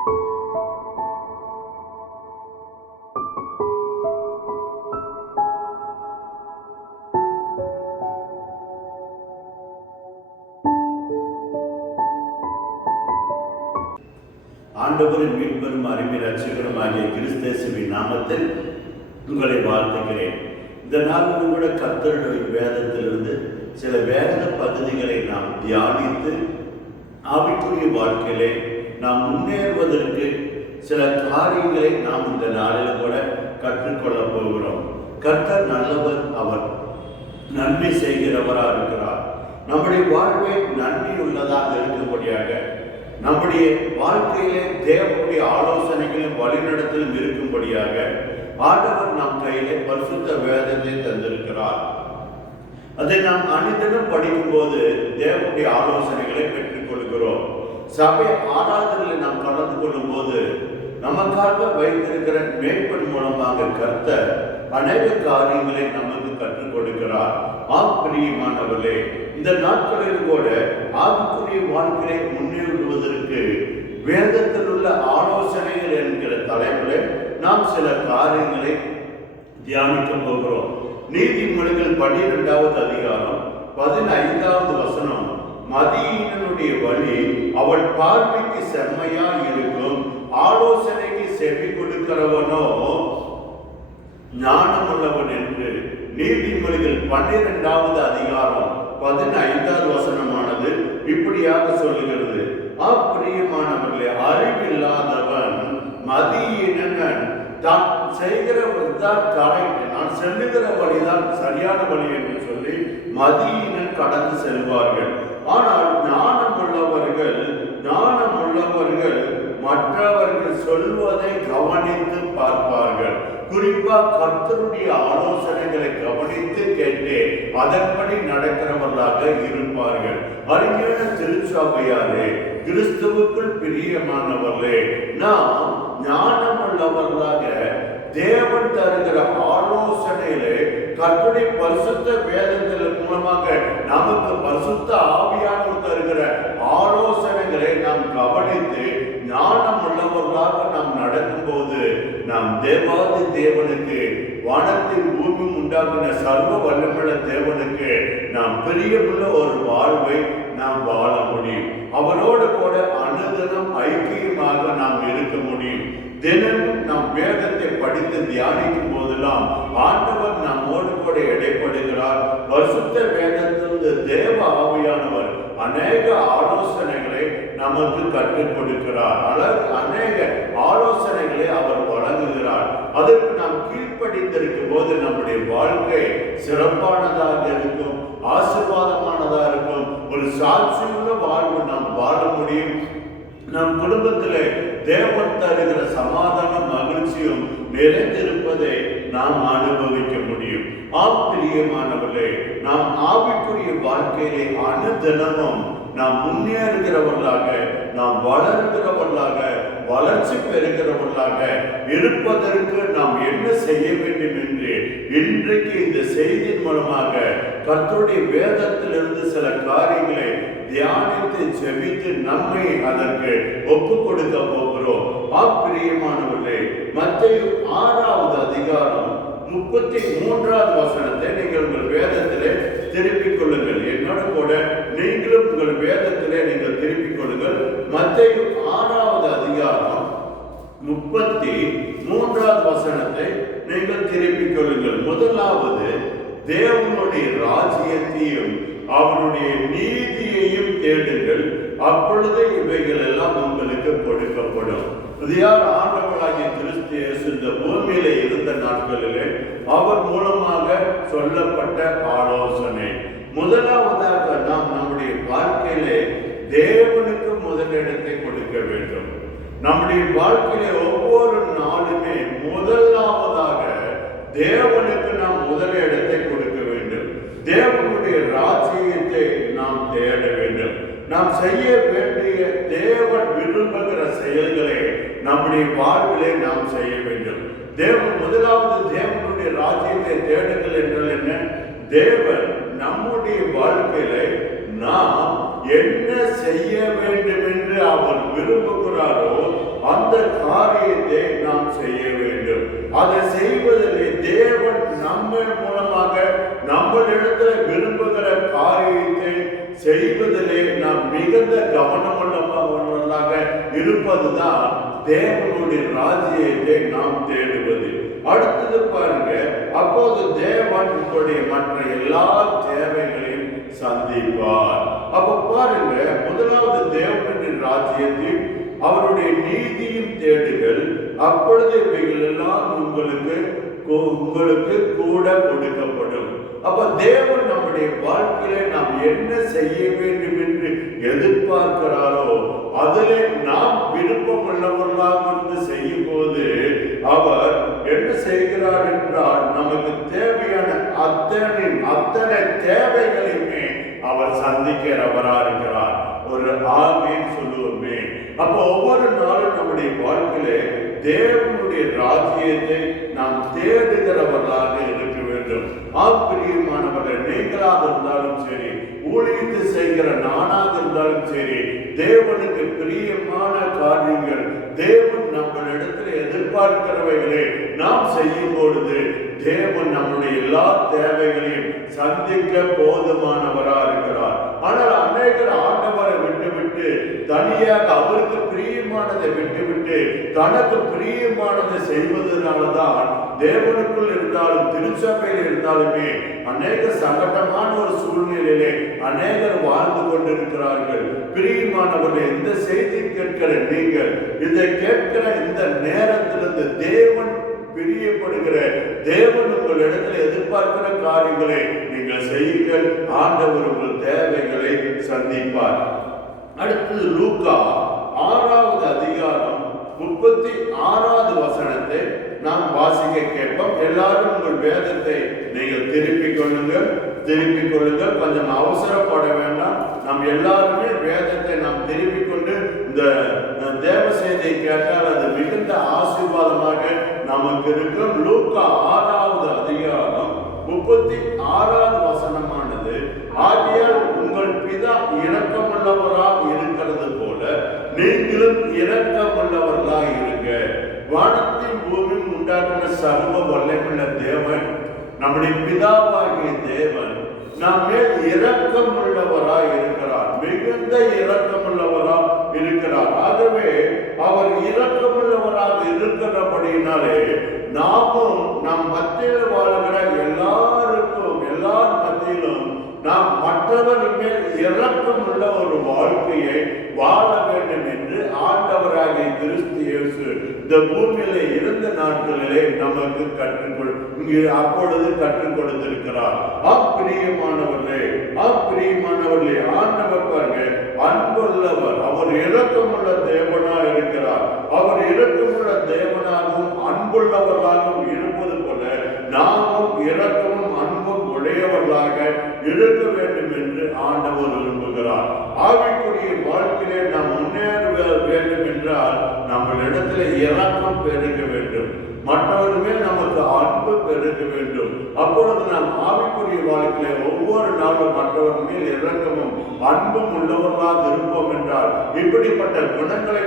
ஆண்டவரின் மீட்பெரும் அருமை ரட்சகருமாகிய கிறிஸ்தேசுவின் நாமத்தில் உங்களை வாழ்த்துகிறேன். இந்த நாளிலும் கூட கர்த்தருடைய வேதத்திலிருந்து சில வேத பகுதிகளை நாம் தியானித்து ஆவிக்குரிய வாழ்க்கையிலே நாம் முன்னேறுவதற்கு சில காரியங்களை நாம் இந்த நாளில் கூட கற்றுக்கொள்ளப் போகிறோம். கர்த்தர் நல்லவர், அவர் நன்மை செய்கிறவராக இருக்கிறார். நம்முடைய வாழ்வை நன்மை உள்ளதாக இருக்கும்படியாக நம்முடைய வாழ்க்கையிலே தேவனுடைய ஆலோசனைகளும் வழிநடத்தலும் இருக்கும்படியாக ஆண்டவர் நம் கையிலே பரிசுத்த வேதத்தை தந்திருக்கிறார். அதை நாம் அனைத்திலும் படிக்கும் போது தேவனுடைய ஆலோசனைகளை பெற்றுக் கொள்கிறோம். சபை ஆராதனையில் நாம் கலந்து கொள்ளும் போது நமக்காக வைத்திருக்கிற மேய்ப்பன் மூலமாக கர்த்தர் அநேக காரியங்களை நமக்கு கற்றுக் கொடுக்கிறார். பிரியமானவர்களே, இந்த நாட்களில் கூட ஆவிக்குரிய வாழ்க்கையை முன்னேறுவதற்கு வேதத்தில் உள்ள ஆலோசனைகள் என்கிற தலைப்பில் நாம் சில காரியங்களை தியானிக்க போகிறோம். நீதிமொழிகள் 12வது அதிகாரம் 15வது வசனம், மதியீனனுடைய வழி அவள் பார்வைக்கு செம்மையா இருக்கும், ஆலோசனைக்கு செவி கொடுக்கிறவனோ ஞானமுள்ளவன் என்று. நீதிமொழிகள் 12வது அதிகாரம் 15வது வசனமானது இப்படியாக சொல்லுகிறது. பிரியமானவர்களே, அறிவில்லாதவன் மதியீனன் தான் செய்கிறவர்தான் கரெக்ட், நான் செல்லுகிற வழிதான் சரியான வழி என்று சொல்லி மதியீனன் கடந்து செல்வார்கள். ஆனால் ஞானம் உள்ளவர்கள் மற்றவர்கள் சொல்வதை கவனித்து பார்ப்பார்கள். குறிப்பா கர்த்தருடைய ஆலோசனைகளை கவனித்து கேட்டு அதன்படி நடக்கிறவர்களாக இருப்பார்கள். அருமையான திருச்சபையாரே, கிறிஸ்துவுக்குள் பிரியமானவர்களே, நாம் ஞானம் உள்ளவர்களாக தேவன் தருகிற ஆலோசனையிலே கர்த்தருடைய பரிசுத்த வேதத்தின் மூலமாக நமக்கு பரிசுத்த ஆவியானவர் தருகிற ஆலோசனைகளை நாம் கவனித்து ஞானம் உள்ளவர்களாக நாம் நடக்கும் போது நாம் தேவாதி தேவனுக்கு, வானத்தின் பூமி உண்டாக்கின சர்வ வல்லமுள்ள தேவனுக்கு நாம் பிரியமுள்ள ஒரு வாழ்வை நாம் வாழ முடியும். அவரோடு கூட அனுதினம் ஐக்கியமாக நாம் இருக்க முடியும். தினமும் நாம் வேதத்தை படித்து தியானிக்கும் போதெல்லாம் ஆண்டவர் நம்மோடு கூட இடைப்படுகிறார். பரிசுத்த வேதத்திலிருந்து தேவ ஆவியானவர் அநேக ஆலோசனைகளை நமக்கு கற்றுக் கொடுக்கிறார். அநேக ஆலோசனைகளை அவர் வழங்குகிறார். அதற்கு நாம் கீழ்ப்படிந்திருக்கும் போது நம்முடைய வாழ்க்கை சிறப்பானதாக இருக்கும், ஆசீர்வாதமானதாக இருக்கும். ஒரு சாட்சியுள்ள வாழ்வு நாம் வாழ முடியும். நம் குடும்பத்திலே தேவன் தருகிற சமாதானம் மகிழ்ச்சியும் நிறைந்திருப்பதை நாம் அனுபவிக்க முடியும். பிரியமானவர்களே, நாம் ஆவிக்குரிய வாழ்க்கையிலே அனுதினமும் நாம் முன்னேறுகிறவர்களாக, நாம் வளர்கிறவர்களாக, வளர்ச்சி பெறுகிறவர்களாக இருப்பதற்கு நாம் என்ன செய்ய வேண்டும் என்று இன்றைக்கு இந்த செய்தியின் மூலமாக கர்த்தருடைய வேதத்திலிருந்து சில காரியங்களை தியானித்து ஜெபித்து நம்மை அதற்கு ஒப்பு கொடுக்க போகிறோம். பிரியமானவர்களே, மத்தேயு 6வது அதிகாரம் 33வது வசனத்தை நீங்கள் உங்கள் வேதத்திலே திருப்பிக் கொள்ளுங்கள். என்னோட கூட நீங்களும் உங்கள் வேதத்திலே நீங்கள் திருப்பிக் கொள்ளுங்கள். மத்தேயு 6வது அதிகாரம் 33வது வசனத்தை நீங்கள் திருப்பிக் கொள்ளுங்கள். முதலாவது, தேவனுடைய ராஜ்யத்தையும் அவருடைய நீதியையும் தேடுங்கள், அப்பொழுது இவைகள் எல்லாம் உங்களுக்கு கொடுக்கப்படும். ஆண்டவராகிய கிறிஸ்து இயேசு இந்த பூமியில இருந்த நாட்களிலே அவர் மூலமாக சொல்லப்பட்ட ஆலோசனை. முதலாவதாக நாம் நம்முடைய வாழ்க்கையிலே தேவனுக்கு முதலிடத்தை கொடுக்க வேண்டும். நம்முடைய வாழ்க்கையிலே ஒவ்வொரு நாளுமே முதலாவதாக தேவனுக்கு நாம் முதலிடத்தை கொடுக்க வேண்டும். தேவனுடைய ராஜ்யத்தை நாம் தேட வேண்டும். நாம் செய்ய வேண்டிய தேவன் விரும்புகிற செயல்களை நம்முடைய வாழ்விலே நாம் செய்ய வேண்டும். முதலாவது தேவனுடைய ராஜ்யத்தை தேடுங்கள் என்றால் என்ன? தேவன் நம்முடைய வாழ்க்கையில நாம் என்ன செய்ய வேண்டும் என்று அவர் விரும்புகிறாரோ நம்ம மூலமாக நம்மளிடத்துல விரும்புகிற காரியத்தை செய்வதிலே நாம் மிகுந்த கவனமுள்ளவர்களாக இருப்பதுதான் தேவனுடைய ராஜ்யத்தை நாம் தேடுவது. அடுத்தது பாருங்க, அப்போது தேவன் உங்களுடைய மற்ற எல்லா தேவைகளையும் சந்திப்பார். அப்ப பாருங்க, முதலாவது தேவனுடைய ராஜ்யத்தையும் அவருடைய நீதியும் தேடுகள், அப்பொழுது இவைகள் எல்லாம் உங்களுக்கு கூட கொடுக்கப்படும். அப்ப தேவன் நம்முடைய வாழ்க்கையில நாம் என்ன செய்ய வேண்டும் என்று எதிர்பார்க்கிறாரோ அதிலே நாம் விருப்பம் உள்ளவர்களாக இருந்து செய்யும் போது அவர் என்ன செய்கிறார் என்றால் நமக்கு தேவையான அத்தனை தேவைகளையுமே அவர் சந்திக்கிறவரா இருக்கிறார். ஒரு ஆமேன் சொல்லுவோமே. அப்ப ஒவ்வொரு நாளும் நம்முடைய வாழ்க்கையிலே தேவனுடைய ராஜ்யத்தை நாம் தேடுகிறவர்களாக இருக்க வேண்டும். பிரியமானவர்கள், நீங்களாக இருந்தாலும் சரி, ஊழியத்தை செய்கிற நானாக இருந்தாலும் சரி, தேவனுக்கு பிரியமான காரியங்கள், தேவன் நம்மளிடத்தில் எதிர்பார்க்கிறவைகளை நாம் செய்யும் பொழுது தேவன் நம்முடைய எல்லா தேவைகளையும் சந்திக்க போதுமானவராக இருக்கிறார். ஆனால் அநேகர் ஆண்டவரை விட்டுவிட்டு தனியாக அவருக்கு பிரியமானதை விட்டுவிட்டு தனக்கு பிரியமானதை செய்வதனால்தான் தேவனுக்குள் இருந்தாலும் திருச்சபையில் இருந்தாலுமே அநேக சங்கடமான ஒரு சூழ்நிலையிலே அநேகர் வாழ்ந்து கொண்டிருக்கிறார்கள். பிரியமானவர்களே, இந்த செய்தி கேட்கிற நீங்கள், இதை கேட்கிற இந்த நேரத்திலிருந்து தேவன் பிரியப்படுகிற தேவன் உங்கள் இடத்துல எதிர்பார்க்கிற காரியங்களை நீங்கள் செய்யுங்கள். ஆண்டவர் உங்கள் தேவைகளை சந்திப்பார். அடுத்தது லூக்கா 6வது அதிகாரம் 36வது வசனத்தை நாம் வாசிக்க கேட்போம். எல்லாரும் உங்கள் வேதத்தை நீங்கள் திருப்பிக் கொள்ளுங்கள். கொஞ்சம் அவசரப்பட வேண்டாம். நாம் எல்லாருமே வேதத்தை நாம் திருப்பிக் கொண்டு இந்த தேவ செய்தியை கேட்டால் அது மிகுந்த ஆசீர்வாதமாக நமக்கு இருக்கும். லூக்கா 6வது அதிகாரம் 36வது வசனமானது, ஆகையால் உங்கள் பிதா இரக்கமுள்ளவராக இருக்கிறது போல நீங்களும் இரக்கமுள்ளவர்களாக இருங்க. வானத்தின் பூமியும் உண்டாக்கின சர்வ வல்லமையுள்ள தேவன், நம்முடைய பிதாவாகிய தேவன் நம் மேல் இரக்கம் உள்ளவராய் இருக்கிறார். மிகுந்த இரக்கமுள்ளவராக இருக்கிறார். ஆகவே அவர் இரக்கமுள்ளவராக இருக்கிறபடியினாலே நாமும் நம் மத்தியில் வாழ்கிற எல்லார் மத்தியிலும் நாம் மற்றவர்கள் மேல் இரக்கம் உள்ள ஒரு வாழ்க்கையை வாழ வேண்டும் என்று ஆண்டவராகிய கிறிஸ்து இயேசு இந்த பூமியில இருந்த நாட்களிலே நமக்கு அப்பொழுது கற்றுக் கொடுத்திருக்கிறார். பிரியமானவர்களே, ஆண்டவர் பாருங்க அன்புள்ளவர். அவர் இரக்கமுள்ள தேவனா இருக்கிறார். அவர் இரக்கமுள்ள தேவனாகவும் அன்புள்ளவர்களாகவும் இருப்பது போல நாமும் இரக்கமும் அன்பும் உடையவர்களாக இருக்க வேண்டும் என்று ஆண்டவர் விரும்புகிறார். ஆவிக்குரிய வாழ்க்கையிலே நாம் முன்னேற வேண்டும் என்றால் நம்மளிடத்துல இரக்கம் பெருக வேண்டும். மற்றவர்கள் நமக்கு அன்பு பெருக வேண்டும். அப்பொழுது நாம் ஆவிக்குரிய வாழ்க்கையிலே ஒவ்வொரு நாளும் மற்றவர்கள் மேல் இரக்கமும் அன்பும் உள்ளவர்களாக இருப்போம் என்றால் இப்படிப்பட்ட குணங்களை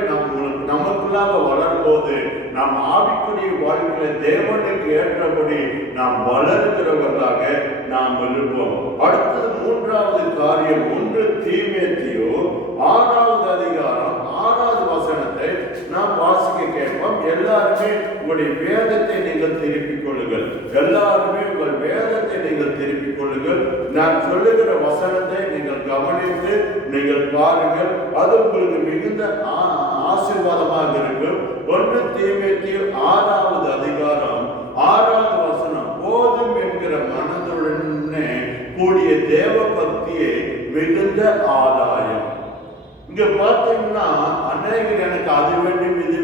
நமக்குள்ளாக வளரும்போது நாம் ஆவிக்குரிய வாழ்க்கையில தேவனுக்கு ஏற்றபடி நாம் வளர்கிறவர்களாக நாம் இருப்போம். அடுத்தது 3வது காரியம், 1 தீமோத்தேயு 6வது அதிகாரம் 6வது வசனத்தை நாம் வாசிக்க கேட்போம். எல்லாருமே உங்களுடைய வேதத்தை நீங்கள் திருப்பிக் கொள்ளுங்கள். எல்லாருமே உங்கள் வேதத்தை நீங்கள் திருப்பிக் கொள்ளுங்கள். நான் சொல்லுகிற வசனத்தை நீங்கள் கவனித்து நீங்கள் பாருங்கள். அது உங்களுக்கு மிகுந்த ஆசீர்வாதமாக இருக்கும். 1 தீமோத்தேயு 6வது அதிகாரம் 6வது வசனம், போதும் என்கிற மனதுடனே கூடிய தேவ பக்தியை மிகுந்த ஆதாயம். இங்க பார்த்தீங்கன்னா அநேகர் எனக்கு அது வேண்டும் இது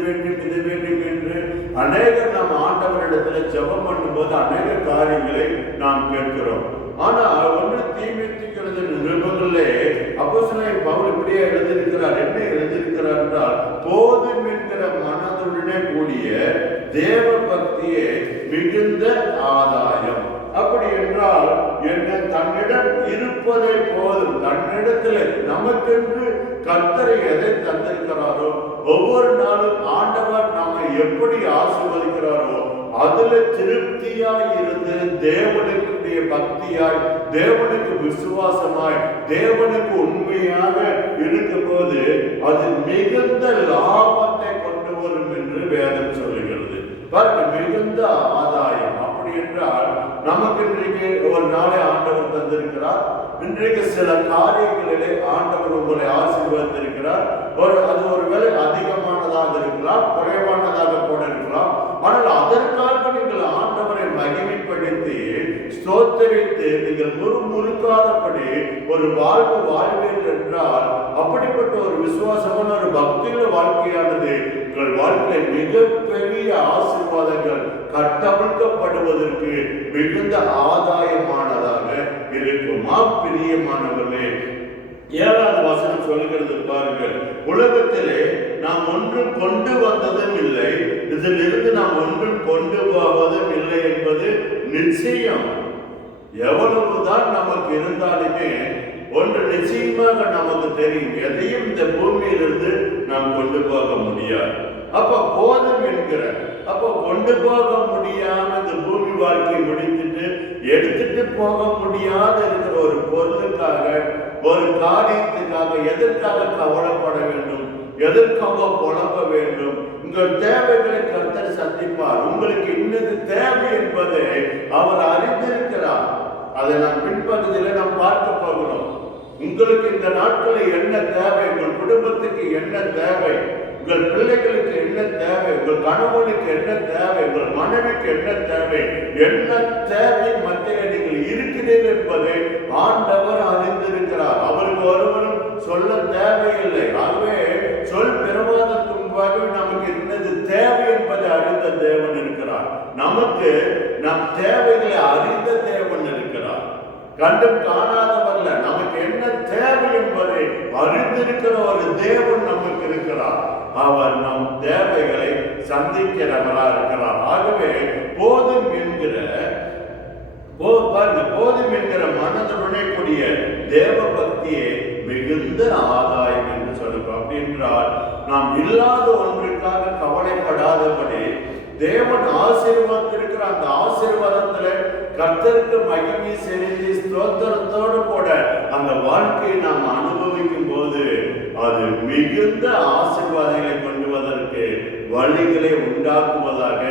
வேண்டும் என்று அநேகர் நாம் ஆண்டவரிடத்துல ஜெபம் பண்ணும்போது அநேக காரியங்களை நாம் கேட்கிறோம். ஆனால் 1 தீமோத்தேயு நிருபங்களிலே அப்போஸ்தலன் பவுல் இப்படியே எழுதியிருக்கிறார். என்ன எழுதியிருக்கிறார் என்றால், போதும் என்கிற மனதுடனே கூடிய தேவ பக்தியே மிகுந்த ஆதாயம். அப்படி என்றால் என்ன? தன்னிடம் இருப்பதை போதும். தன்னிடத்தில் நமக்கென்று கர்த்தர் எதை தந்திருக்கிறாரோ, ஒவ்வொரு நாளும் ஆண்டவர் நம்மை எப்படி ஆசீர்வதிக்கிறாரோ அதுல திருப்தியாய் இருந்து தேவனுக்குடைய பக்தியாய், தேவனுக்கு விசுவாசமாய், தேவனுக்கு உண்மையாக இருக்கும்போது அது மிகுந்த லாபத்தை கொண்டு வரும் என்று வேதம் சொல்லுகிறது. பாருங்க, மிகுந்த ஆதாயம். அப்படி என்றால் நமக்கு இன்றைக்கு ஒரு நாளை ஆண்டவர் தந்திருக்கிறார். இன்றைக்கு சில காரியங்களிலே ஆண்டவர் உங்களை ஆசீர்வதித்திருக்கிறார். அது ஒருவேளை அதிகமானதாக இருக்கலாம், குறைவானதாக கூட இருக்கலாம். ஆனால் அதற்காக நீங்கள் ஆண்டவரை மகிமைப்படுத்தி ஸ்தோத்தரித்து நீங்கள் முறுமுறுக்காதபடி ஒரு வாழ்வு வாழ்வீர்கள் என்றால், அப்படிப்பட்ட ஒரு விசுவாசமான ஒரு பக்தியுள்ள வாழ்க்கையானது உங்கள் வாழ்க்கையில் மிகப்பெரிய ஆசீர்வாதங்கள் கட்டமைக்கப்படுவதற்கு மிகுந்த ஆதாயமானதாக இருக்கும். பிரியமானவர்களே, 7வது வசனம் சொல்லுகிறது பாருங்கள், உலகத்திலே நாம் ஒன்றும் கொண்டு வந்ததும் இல்லை, இதிலிருந்து நாம் ஒன்றும் கொண்டு போவதும் இல்லை என்பது நிச்சயம். எவ்வளவுதான் நமக்கு இருந்தாலுமே ஒன்று நிச்சயமாக நமக்கு தெரியும், எதையும் இந்த பூமியிலிருந்து நாம் கொண்டு போக முடியாது. அப்ப போதும் என்கிற, அப்ப கொண்டு போக முடியாம இந்த பூமி வாழ்க்கை முடித்துட்டு எடுத்துட்டு போக முடியாத இருக்கிற ஒரு பொருளுக்காக, ஒரு காரியத்துக்காக எதற்காக கவலைப்பட வேண்டும், எதற்காக புலம்ப வேண்டும்? உங்கள் தேவைகளை கர்த்தர் சந்திப்பார். உங்களுக்கு இன்னது தேவை என்பதை அவர் அறிந்திருக்கிறார். அதை நாம் பின்பகுதியில் நாம் பார்க்க போகிறோம். உங்களுக்கு இந்த நாட்களில் என்ன தேவை, உங்கள் குடும்பத்துக்கு என்ன தேவை, உங்கள் பிள்ளைகளுக்கு என்ன தேவை, உங்கள் கணவனுக்கு என்ன தேவை, உங்கள் மனைவிக்கு என்ன தேவை, என்ன தேவை மத்தியில் நீங்கள் இருக்கிறீர்கள் என்பதை ஆண்டவர் அறிந்திருக்கிறார். அவருக்கு ஒருவரும் சொல்ல தேவையில்லை. ஆகவே சொல் பெறுவதற்கு முன்பாக நமக்கு என்னது தேவை என்பதை அறிந்த தேவன் இருக்கிறார். நமக்கு நம் தேவைகளை அறிந்த தேவன் இருக்கிறார். கண்டும் காணாதவல்ல, நமக்கு என்ன தேவை என்பதை அறிந்திருக்கிற ஒரு தேவன் நமக்கு இருக்கிறார். அவர் நம் தேவைகளை சந்திக்கிறவரா இருக்கிறார். ஆகவே போதும் என்கிற மனதுடனே கூடிய தேவ பக்தியே மிகுந்த ஆதாயம் என்று சொல்லுவோம். அப்படி என்றால் நாம் இல்லாத ஒன்றுக்காக கவலைப்படாதபடி தேவன் ஆசீர்வாதத்திருக்கிற அந்த ஆசீர்வாதத்துல கர்த்தருக்கு மகிமை செலுத்தி ஸ்தோத்திரத்தோடு கூட அந்த வாழ்க்கையை நாம் அனுபவிக்கும் போது அது மிகுந்த ஆசீர்வாதங்களை கொண்டுவதற்கு வழிகளை உண்டாக்குவதாக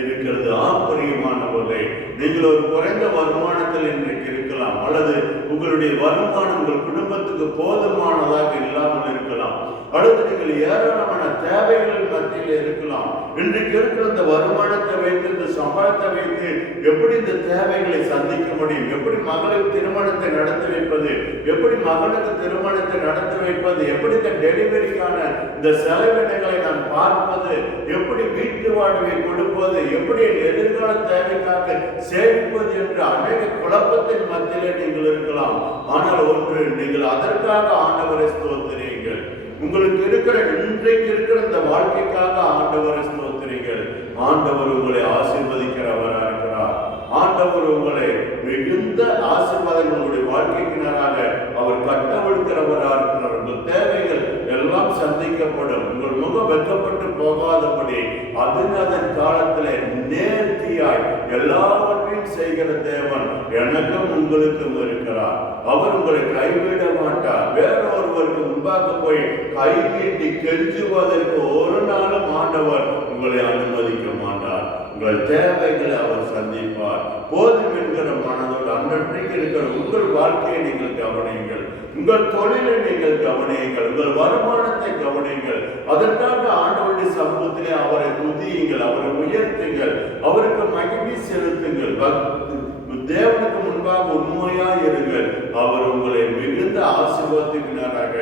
இருக்கிறது. பிரியமானவர்களே, நீங்கள் ஒரு குறைந்த வருமானத்தில் இன்றைக்கு இருக்கலாம், அல்லது உங்களுடைய வருமானம் உங்கள் குடும்பத்துக்கு போதுமானதாக இல்லாமல் இருக்கலாம், அல்லது நீங்கள் ஏராளமான தேவைகள் மத்தியில் இருக்கலாம். இன்றைக்கு இருக்கிற இந்த வருமானத்தை வைத்து, இந்த சம்பளத்தை வைத்து எப்படி இந்த தேவைகளை சந்திக்க முடியும்? எப்படி மகளுக்கு திருமணத்தை நடத்தி வைப்பது, எப்படி மகனுக்கு திருமணத்தை நடத்தி வைப்பது, எப்படி இந்த டெலிவரிக்கான இந்த செலவினங்களை நான் பார்ப்பது, எப்படி வீட்டு வாழ்வை கொடுப்பது, எப்படி எதிர்கால தேவைக்காக சேமிப்பது என்று அநேக குழப்பத்தின் மத்தியிலே நீங்கள் இருக்கலாம். ஆனால் ஒன்று, நீங்கள் அதற்காக ஆண்டவரை ஸ்தோத்திரீங்கள். உங்களுக்கு இருக்கிற இன்றைக்கு இருக்கிற இந்த வாழ்க்கைக்காக ஆண்டவரை ஸ்தோத்திரீங்கள். ஆண்டவர் உங்களை ஆசீர்வதிக்கிறவராக இருக்கிறார். ஆண்டவர் உங்களை மிகுந்த ஆசீர்வாதங்களுடைய வாழ்க்கைக்கினராக அவர் கட்டவிழ்க்கிறவராக இருக்கிறார். உங்கள் தேவைகள் எல்லாம் சந்திக்கப்படும். உங்கள் முகம் வெட்கப்பட்டு போகாதபடி அதன் காலத்திலே நேர்த்தியாய் எல்லாவற்றையும் செய்கிற தேவன் எனக்கும் உங்களுக்கும் இருக்கிறார். அவர் உங்களை கைவிட மாட்டார். வேறொருவருக்கு முன்பாக போய் கை நீட்டி கெஞ்சுவதற்கு ஒரு நாளும் ஆண்டவர் உங்களை அனுமதிக்க மாட்டார். உங்கள் தேவைகளை அவர் சந்திப்பார். போதும் என்கிற மனதோடு அன்றைக்கு இருக்கிற உங்கள் வாழ்க்கையை நீங்கள் கவனியுங்கள். உங்கள் தொழிலை நீங்கள் கவனியுங்கள். உங்கள் வருமானத்தை கவனியுங்கள். அதற்காக ஆண்டவருடைய சமூகத்திலே அவரை துதியுங்கள், அவரை உயர்த்துங்கள், அவருக்கு மகிமை செலுத்துங்கள். தேவனுக்கு முன்பாக உண்மையாய் இருங்கள். அவர் உங்களை மிகுந்த ஆசீர்வாதத்தினராக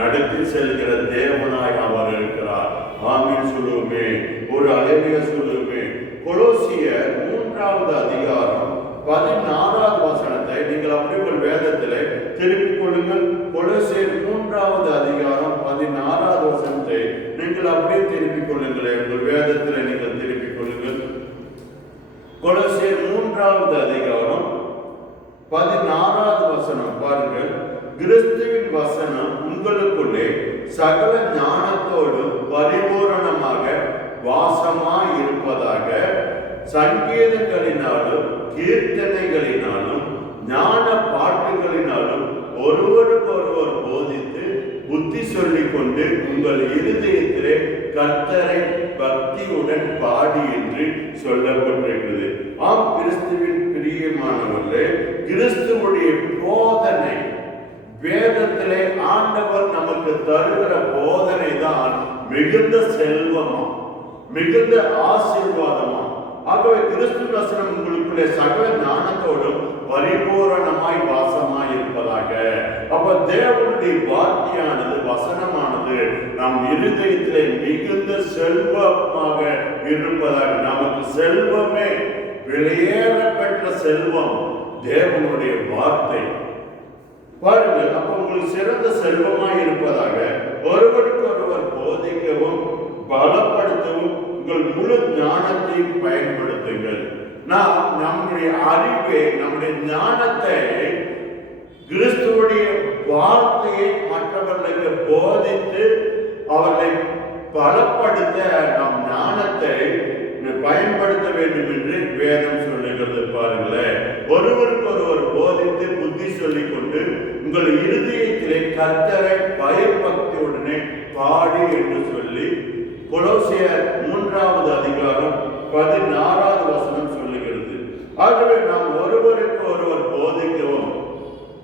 நடத்தி செல்கிற தேவனாய் அவர் இருக்கிறார். ஆமென் சொல்லுவோமே, ஒரு அலேலுயா சொல்லுவோமே. கொலோசியர் 3வது அதிகாரம் 16வது வசனத்தை நீங்கள் அப்படி உங்கள் வேதத்திலே திருப்பிக் கொள்ளுங்கள். கொலோசியர் 3வது அதிகாரம் 16வது வசனத்தை நீங்கள் அப்படியே திருப்பிக் கொள்ளுங்களேன். உங்கள் வேதத்திலே நீங்கள் திருப்பிக் கொள்ளுங்கள். கொலோசியர் 3வது அதிகாரம் 16வது வசனம் பாருங்கள். கிறிஸ்துவின் வசனம் உங்களுக்குள்ளே சகல ஞானத்தோடு பரிபூரணமாக வாசமாய் இருப்பதாக சங்கீதங்களினாலும் கீர்த்தனைகளினாலும் ஞான பாட்டுகளினாலும் ஒருவருக்கொருவர் போதித்து புத்தி சொல்லிக் கொண்டு உங்கள் இருதயத்திலே கர்த்தரை பக்தியுடன் பாடி என்று சொல்லப்பட்டிருக்கிறது. ஆம், கிறிஸ்துவின் பிரியமானவர்களே, கிறிஸ்துவுடைய போதனை, வேதத்திலே ஆண்டவர் நமக்கு தருகிற போதனை தான் மிகுந்த செல்வமா, மிகுந்த ஆசீர்வாதமா. ஆகவே கிறிஸ்து வசனம் உங்களுக்குள்ளே சகல ஞானத்தோடும் பரிபூரணமாய் வாசமாய் இருப்பதாக. அப்ப தேவனுடைய வார்த்தையானது, வசனமானது நம் இருதயத்திலே மிகுந்த செல்வமாக இருப்பதாக. நமக்கு செல்வமே, வெளியேற பெற்ற செல்வம் தேவனுடைய வார்த்தை. பாருங்கள், அப்ப உங்களுக்கு சிறந்த செல்வமாய் இருப்பதாக. ஒருவருக்கொருவர் போதிக்கவும் பலப்படுத்தவும் உங்கள் முழு ஞானத்தையும் பயன்படுத்துங்கள். நாம் நம்முடைய அறிவை, நம்முடைய ஞானத்தை, கிறிஸ்துவுடைய வார்த்தையை மற்றவர்களுக்கு போதித்து அவர்களை பலப்படுத்த நாம் ஞானத்தை பயன்படுத்த வேண்டும் என்று வேதம் சொல்லுகிறது. பாருங்களேன், ஒருவருக்கு ஒருவர் போதித்து புத்தி சொல்லிக் கொண்டு உங்கள் இருதயத்திலே கர்த்தரை பயபக்தியுடனே பாடி என்று சொல்லி கொலோசியர் 3வது அதிகாரம் 16வது வசனம் சொல்லுகிறது. ஆகவே நாம் ஒருவருக்கு ஒருவர் போதிக்கவும்,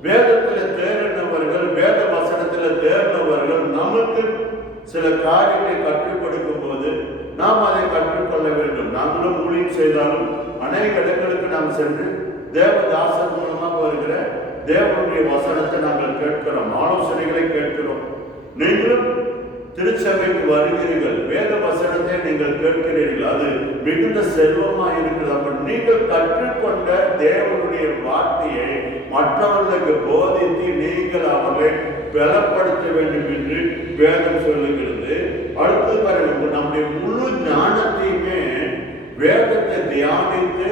வேதத்தில் தேர்ந்தவர்கள், வேத வசனத்தில் தேர்ந்தவர்கள் நமக்கு சில காரியங்களை கற்றுக் கொடுக்கும் போது நாம் அதை கற்றுக்கொள்ள வேண்டும். நாங்களும் ஊழியம் செய்தாலும் அநேக இடங்களுக்கு நாம் சென்று தேவதாசன் மூலமாக வருகிற தேவனுடைய வசனத்தை நாங்கள் கேட்கிறோம், ஆலோசனைகளை கேட்கிறோம். நீங்களும் திருச்சபைக்கு வருகிறீர்கள், வேத வசனத்தை நீங்கள் கேட்கிறீர்கள், அது மிகுந்த செல்வமாக இருக்கிறது. அப்ப நீங்கள் கற்றுக்கொண்ட தேவனுடைய வார்த்தையை மற்றவர்களுக்கு போதித்து நீங்கள் அவர்களை பலப்படுத்த வேண்டும் என்று வேதம் சொல்லுகிறது. அடுத்து பாருங்க, நம்முடைய முழு ஞானத்தையுமே வேதத்தை தியானித்து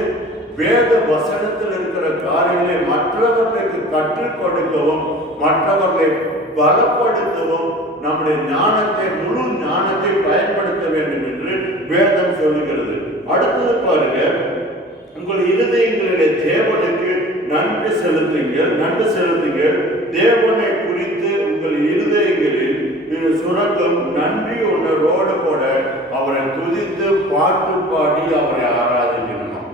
வேத வசனத்தில் இருக்கிற காரியங்களை மற்றவர்களுக்கு கற்றுக் கொடுக்கவும் மற்றவர்களை பலப்படுத்தவும் நம்முடைய ஞானத்தை, முழு ஞானத்தை பயன்படுத்த வேண்டும் என்று வேதம் சொல்லுகிறது. அடுத்தது பாருங்க, உங்கள் இருதயங்களிலே தேவனுக்கு நன்றி செலுத்துங்கள், நன்றி செலுத்துங்கள். தேவனை குறித்து உங்கள் இருதயங்களில் சுரங்கம் நன்றி உணர்வோடு கூட அவரை துதித்து பாட்டு பாடி அவரை ஆராதிக்கணும்.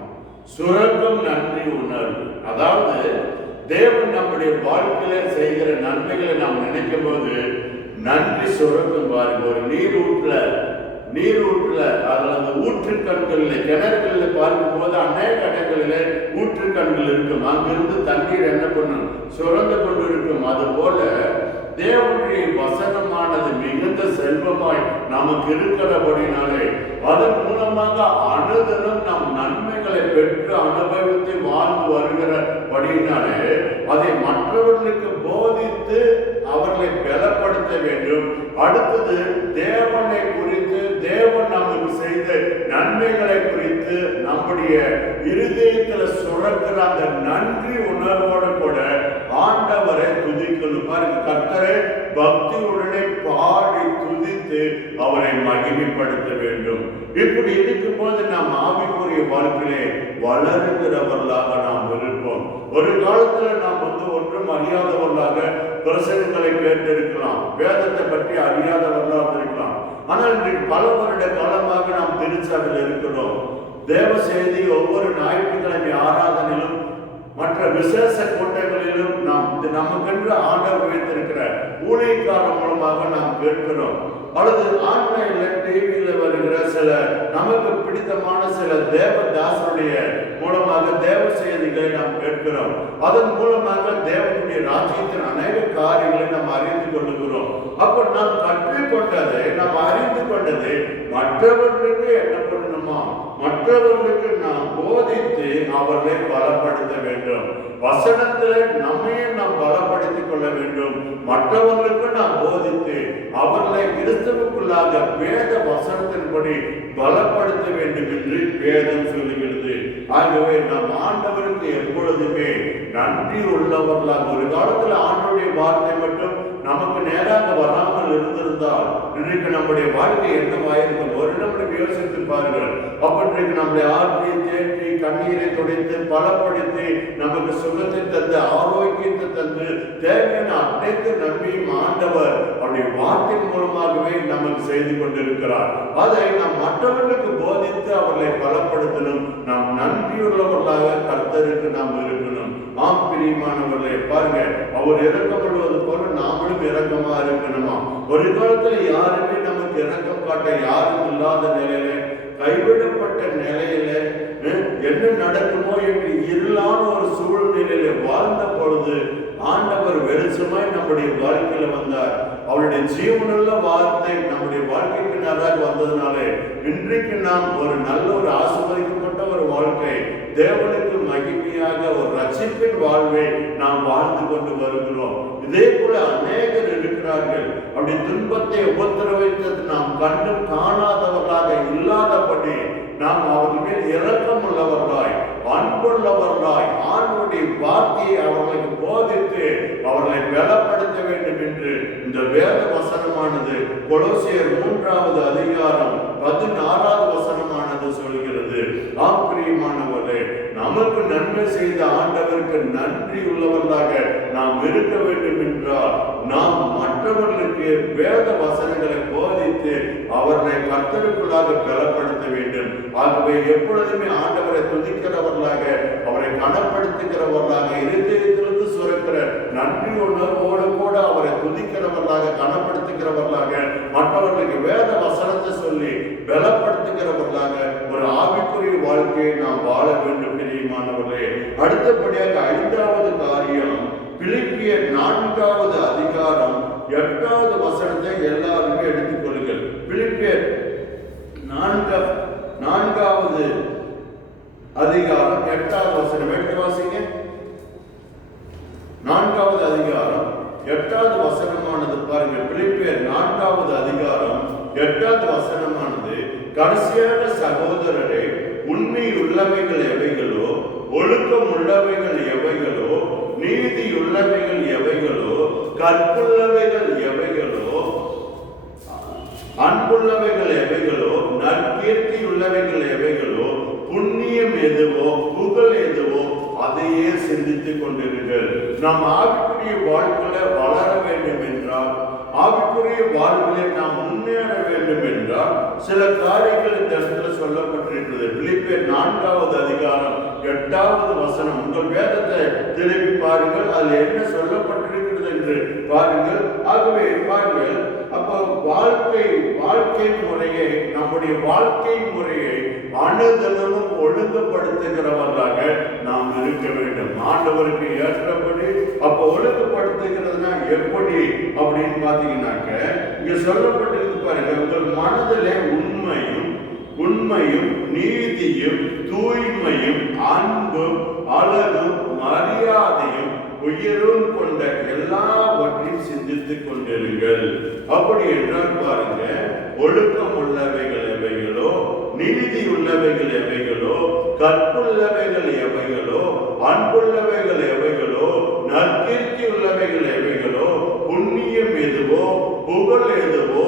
சுரங்கம் நன்றி உணர்வு, அதாவது தேவன் நம்முடைய வாழ்க்கையில செய்கிற நன்மைகளை நாம் நினைக்கும் போது நன்றி சுரங்கம். பாருங்க, ஒரு நீரூற்றுல அல்லது ஊற்றுக்கண்களில், கிணறுகளில் பார்க்கும் போது அநேக இடங்களிலே ஊற்றுக்கண்கள் இருக்கும். அங்கிருந்து தண்ணீர் என்ன பண்ணும், சுரந்து கொண்டு இருக்கும். அது போல தேவனுடைய வசனமானது மிகுந்த செல்வமாய் நமக்கு இருக்கிறபடினாலே அதன் மூலமாக அனுதினம் நம் நன்மைகளை பெற்று அனுபவித்து வாழ்ந்து வருகிறபடினாலே அதை மற்றவர்களுக்கு போதித்து அவர்களை பலப்படுத்த வேண்டும். அடுத்தது தேவனை குறித்து, தேவன் நமக்கு செய்த நன்மைகளை குறித்து நம்முடைய இருதயத்தில் சுரக்கிற அந்த நன்றி உணர்வோடு கூட ஆண்டவரை துதிக்கணும். பாருங்க, கர்த்தரை பக்தியுடனே பாடி துதித்து அவரை மகிமைப்படுத்த வேண்டும். இப்படி இருக்கும் போது நாம் ஆவிக்குரிய வாழ்க்கையிலே வளருகிறவர்களாக நாம் இருப்போம். ஒரு காலத்துல நாம் ஒன்றும் அறியாதவர்களாக பிரசனங்களை கேட்டிருக்கலாம், வேதத்தை பற்றி அறியாதவர்களாக இருக்கலாம். ஆனால் இன்றைக்கு பல வருட காலமாக நாம் திருச்சபையில் இருக்கிறோம். தேவ செய்தி ஒவ்வொரு ஞாயிற்றுக்கிழமை ஆராதனையிலும் மற்ற விசேஷ கூட்டங்களிலும் நாம் நமக்கென்று ஆண்டவர் வைத்திருக்கிற ஊழியக்காரர் மூலமாக நாம் கேட்கிறோம். அல்லது ஆன்லைன்ல, டிவியில வருகிற சில நமக்கு பிடித்தமான சில தேவதாசருடைய மூலமாக தேவ செய்திகளை நாம் கேட்கிறோம். அதன் மூலமாக தேவனுடைய ராஜ்யத்தின் அநேக காரியங்களை நாம் அறிந்து கொள்ளுகிறோம். அப்ப நாம் கற்றுக்கொண்டதை, நாம் அறிந்து கொண்டதை மற்றவர்களுக்கு என்ன பண்ணணுமா, மற்றவர்களுக்கு நாம் போதித்து அவர்களை பலப்படுத்த வேண்டும். வசனத்திலே நம்மையே நாம் பலப்படுத்திக் கொள்ள வேண்டும். மற்றவர்களுக்கு நாம் போதித்து அவர்களை கிறிஸ்துவுக்குள்ளாக வேத வசனத்தின்படி பலப்படுத்த வேண்டும் என்று வேதம் சொல்லுகிறது. ஆகவே நம் ஆண்டவருக்கு எப்பொழுதுமே நன்றி உள்ளவர்களாக. ஒரு காலத்துல ஆண்டவருடைய வார்த்தை மட்டும் நமக்கு நேராக வராமல் இருந்திருந்தால் இன்றைக்கு நம்முடைய வாழ்க்கை என்னவாயிருக்கும்? ஒரு நிமிடம் யோசித்து பாருங்கள். அப்பன்றைக்கு நம்முடைய ஆர்வத்தை தேற்றி கண்ணீரை துடைத்து பலப்படுத்தி நமக்கு சுகத்தை தந்து ஆரோக்கியத்தை தந்து தேவையான அனைத்து நன்மையும் ஆண்டவர் அவருடைய வார்த்தை மூலமாகவே நமக்கு செய்து கொண்டிருக்கிறார். அதை நாம் மற்றவர்களுக்கு போதித்து அவர்களை பலப்படுத்தணும். நாம் நன்றியுள்ளவர்களாக கர்த்தருக்கு நாம் இருக்கணும். ஆம் பிரியமானவர்களே, பாருங்க, அவர் இரக்கப்படுவது போல நாமளும் இரக்கமா இருக்கணுமா? ஒரு காலத்துல யாருமே நமக்கு இரக்கம் காட்ட யாரும் இல்லாத நிலையில, கைவிடப்பட்ட நிலையில, என்ன நடக்குமோ என்று இருளான ஒரு சூழ்நிலையில வாழ்ந்த பொழுது ஆண்டவர் வெளிச்சமாய் நம்முடைய வாழ்க்கையில வந்தார். அவருடைய ஜீவனுள்ள வார்த்தை நம்முடைய வாழ்க்கைக்கு நேராக வந்ததுனாலே இன்றைக்கு நாம் ஒரு நல்ல ஒரு ஆசீர்வதிக்கப்பட்ட ஒரு வாழ்க்கை, தேவனுக்கு மகிமையாக ஒரு ரட்சிப்பின் வாழ்வை நாம் வாழ்ந்து கொண்டு வருகிறோம். இதே போல அநேகர் இருக்கிறார்கள். அப்படி துன்பத்தை உபத்திரவித்தது நாம் கண்டும் காணாதவர்களாக இல்லாதபடி நாம் அவர்கள் மேல் இரக்கம் உள்ளவர்களாய் அன்புள்ளவர்களாய் ஆண்டவருடைய வார்த்தையை அவர்களுக்கு போதித்து அவர்களை பலப்படுத்த வேண்டும் என்று இந்த வேத வசனமானது கொலோசியர் 3வது அதிகாரம் 16வது வசனமானது சொல்கிறது. பிரியமானவர்களே, நமக்கு நன்மை செய்த ஆண்டவருக்கு நன்றி உள்ளவர்களாக நாம் இருக்க வேண்டும் என்றால் நாம் மற்றவர்களுக்கு வேத வசனங்களை போதித்து அவர்களை கர்த்தருக்குள்ளாக பலப்படுத்த வேண்டும். ஆகவே எப்பொழுதுமே ஆண்டவரை துதிக்கிறவர்களாக, அவரை கனப்படுத்துகிறவர்களாக, இருதயத்திலிருந்து சுரக்கிற நன்றி உணர்வோடு கூட அவரை துதிக்கிறவர்களாக, கனப்படுத்துகிறவர்களாக, மற்றவர்களுக்கு வேத வசனத்தை சொல்லி பலப்படுத்துகிறவர்களாக ஒரு ஆவிக்குரிய வாழ்க்கையை நாம் வாழ வேண்டும். பிரியமானவர்களே, அடுத்தபடியாக 5வது காரியம், பிலிப்பியர் 4வது அதிகாரம் 8வது வசனத்தை எல்லாருமே எடுத்துக் கொள்ளுங்கள். பிலிப்பியர் 4வது அதிகாரம் 8வது வசனம் எடுத்து வாசிங்க. 4வது அதிகாரம் 8வது வசனமானது பாருங்க. பிலிப்பியர் 4வது அதிகாரம் 8வது வசனமானது, கடைசியாக சகோதரரே, உண்மை உள்ளவைகள் எவைகளோ, ஒழுக்கம் உள்ளவைகள் எவைகளோ, நீதி உள்ளவைகள் எவைகளோ, கற்புள்ளவைகள் எவைகளோ, அன்புள்ளவைகள் எவைகளோ, நற்கீர்த்தி உள்ளவைகள் எவைகளோ, புண்ணியம் எதுவோ, புகழ் எதுவோ, அதையே சிந்தித்துக் கொண்டிருங்கள். நாம் ஆவிக்குரிய வாழ்க்கையில வளர வேண்டும் என்றால், ஆவிக்குரிய வாழ்க்கையில நாம் முன்னேற வேண்டும் என்றால் சில காரியங்கள் இந்த இடத்துல சொல்லப்பட்டிருக்கிறது. பிலிப்பியர் 4வது அதிகாரம் 8வது வசனம். உங்கள் வேதத்தை திரும்பி பாருங்கள், அதில் என்ன சொல்லப்பட்டிருக்கிறது என்று பாருங்கள். ஆகவே பாருங்கள், அப்போ வாழ்க்கை முறையை, நம்முடைய வாழ்க்கை முறையை அனுதினமும் ஒழுங்குபடுத்துகிறவர்களாக நாம் இருக்க வேண்டும். ஆண்டவருக்கு ஏற்றபடி. அப்ப ஒழுங்குபடுத்துகிறதுனா எப்படி அப்படின்னு பாத்தீங்கன்னாக்க, இங்க சொல்லப்பட்டிருக்கு பாருங்க, உங்கள் மனதிலே உண்மையும் நீதியும் தூய்மையும் அன்பும் அழகும் மரியாதையும் உயரும் கொண்ட எல்லாவற்றையும் சிந்தித்துக் கொண்டிருங்கள். அப்படி என்றால் பாருங்க, ஒழுக்கம் உள்ளவைகள் எவைகளோ, நீதி உள்ளவைகள் எவைகளோ, கற்புள்ளவைகள் எவைகளோ, அன்புள்ளவைகள் எவைகளோ, நற்கீர்த்தி உள்ளவைகள் எவைகளோ, புண்ணியம் எதுவோ, புகழ் எதுவோ,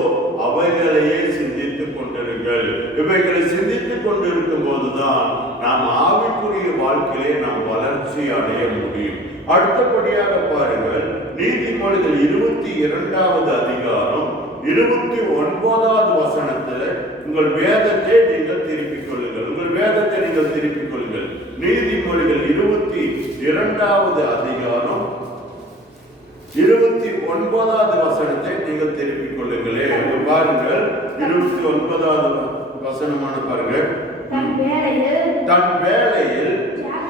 அவைகளையே சிந்தித்துக் கொண்டிருங்கள். இவைகளை சிந்தித்துக் கொண்டிருக்கும் போதுதான் நாம் ஆவிக்குரிய வாழ்க்கையிலே நாம் வளர்ச்சி அடைய முடியும். அடுத்தபடியாக பாருங்கள், நீதிமொழிகள் 22வது அதிகாரம் 29வது வசனத்தில் உங்கள் வேதத்தை நீங்கள் திருப்பிக் கொள்ளுங்கள். உங்கள் வேதத்தை நீங்கள் திருப்பிக் கொள்ளுங்கள். நீதிமொழிகள் 22வது அதிகாரம் 29வது வசனத்தை நீங்கள் திருப்பிக் கொள்ளுங்களே. பாருங்கள், 29வது வசனமான பாருங்க, தன் வேளையில்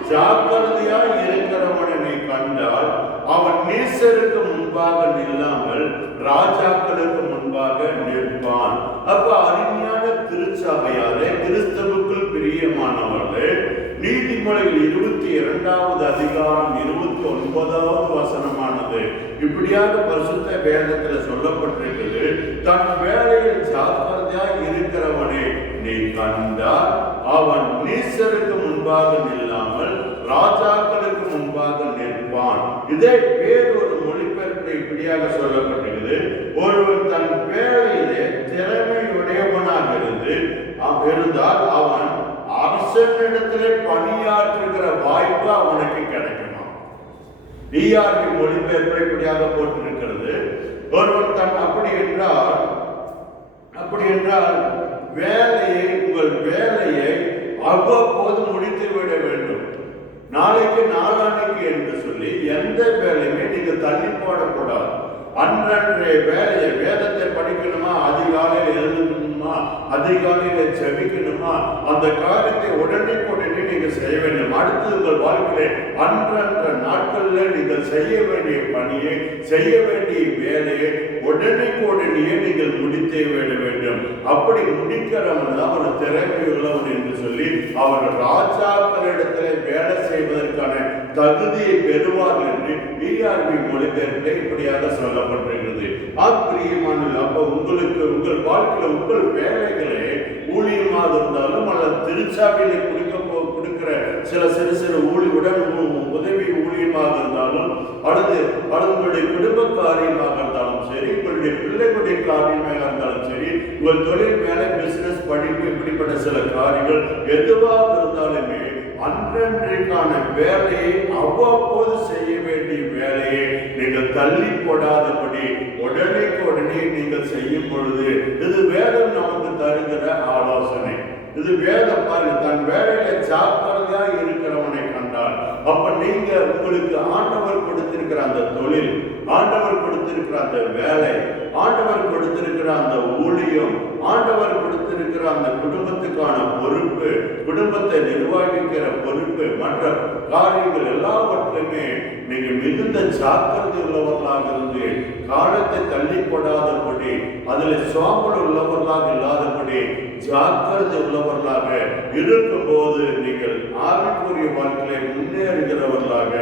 ஜாக்கிரதையாய் இருக்கிறவனை கண்டால் அவன் நீசருக்கு முன்பாக நில்லாமல் ராஜாக்களுக்கு முன்பாக நிற்பான். அப்ப அருமையான திருச்சபையாரே, கிறிஸ்துவுக்குள் பிரியமானவர்களே, நீதிமொழிகள் 22வது அதிகாரம் 29வது வசனமானது இப்படியாக பரிசுத்த வேதத்தில் சொல்லப்பட்டிருக்கிறது. தன் வேளையில் ஜாக்கிரதையாய் இருக்கிறவனே நீ கண்டால் அவன் நீசருக்கு முன்பாக நில்லாமல் ராஜாக்களுக்கு முன்பாக நிற்பான். இதே வேறொரு மொழிபெயர்ப்பு இப்படியாக சொல்லப்பட்டிருக்கிறது. ஒருவன் தன் வேலையிலே திறமையுடையவனாக இருந்தால் அவன் அரசனிடத்திலே பணியாற்றுகிற வாய்ப்பு அவனுக்கு கிடைக்குமா? ERV மொழிபெயர்ப்பு இப்படியாக போட்டிருக்கிறது. ஒருவன் தன் அப்படி என்றால் வேலையை, உங்கள் வேலையை அவ்வப்போது முடித்து விட வேண்டும். நாளைக்கு நாளானைக்கு என்று சொல்லி எந்த வேலையுமே நீங்க தள்ளி போடக்கூடாது. அன்றன்றைய வேலையை, வேதத்தை படிக்கணுமா, அதிகாலையில் எழுதணுமா, அதிகாலையில ஜெபிக்கணுமா, அந்த காரியத்தை உடனே நீங்க செய்ய வேண்டும். அடுத்து உங்கள் வாழ்க்கையில அன்றன்ற நாட்களில் நீங்கள் செய்ய வேண்டிய பணியை, செய்ய வேண்டிய வேலையை உடனே நீங்கள் முடித்தே விட வேண்டும். அப்படி முடிக்கிறவன் தான் ஒரு திறமையுள்ளவன் என்று சொல்லி அவர் ராஜாக்களிடத்தில் வேலை செய்வதற்கான தகுதியை பெறுவார் என்று ERV மொழிபெயர்ப்பில் இப்படியாக சொல்லப்பட்டிருக்கிறது. பிரியமானது, அப்ப உங்களுக்கு உங்கள் வாழ்க்கையில உங்கள் வேலைகளே ஊழியமாக இருந்தாலும் அல்லது திருச்சாவையில கொடுக்கிற சிறு உதவி ஊழியமாக இருந்தாலும் அல்லது உங்களுடைய குடும்ப காரியமாக இருந்தாலும் சரி, உங்களுடைய பிள்ளைகளுடைய காரியமாக இருந்தாலும் சரி, உங்கள் தொழில் மேல பிசினஸ், படிப்பு, இப்படிப்பட்ட சில காரியங்கள் எதுவாக இருந்தாலுமே அன்றன்றைக்கான வேலையை அவ்வப்போது செய்ய வேண்டிய வேலையை நீங்கள் தள்ளி போடாதபடி உடனே நீங்கள் செய்யும் பொழுது இது வேதம் நமக்கு தருகிற ஆலோசனை. இது வேதம் பாருங்க, தன் வேலையில ஜாக்கிரதையா இருக்கிறவனை கண்டால் அப்ப நீங்க உங்களுக்கு ஆண்டவர் கொடுத்திருக்கிற அந்த தொழில், ஆண்டவர் கொடுத்திருக்கிற அந்த வேலை, ஆண்டவர் கொடுத்திருக்கிற அந்த ஊழியம், ஆண்டவர் கொடுத்திருக்கிற அந்த குடும்பத்துக்கான பொறுப்பு, குடும்பத்தை நிர்வகிக்கிற பொறுப்பு, மற்ற காரியங்கள் எல்லாவற்றையுமே நீங்க மிகுந்த ஜாக்கிரதை உள்ளவர்களாக இருந்து காலத்தை தள்ளி போடாதபடி, அதில் சோம்பல் உள்ளவர்களாக இல்லாதபடி ஜாக்கிரதை உள்ளவர்களாக இருக்கும்போது நீங்கள் ஆவிக்குரிய வாழ்க்கையை முன்னேறுகிறவர்களாக,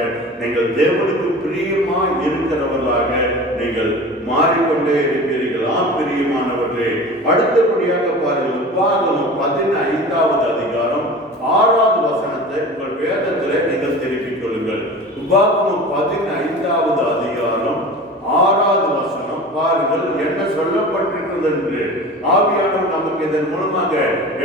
நீங்கள் தேவனுக்கு பிரியமாய் இருக்கிறவர்களாக நீங்கள் மாறிக்கொண்டே இருக்கிறீர்கள். பிரியமானவர்களே, அடுத்தபடியாக பாருங்கள், உபாகமம் 15வது அதிகாரம் 6வது வசனத்தை உங்கள் வேதத்திலே நீங்கள் திருப்பிக் கொள்ளுங்கள். உபாகமம் 15வது அதிகாரம் 6வது வசனம் பாருங்கள், என்ன சொல்லப்பட்டிருக்கிறது என்று. ஆவியானவர் நமக்கு இதன் மூலமாக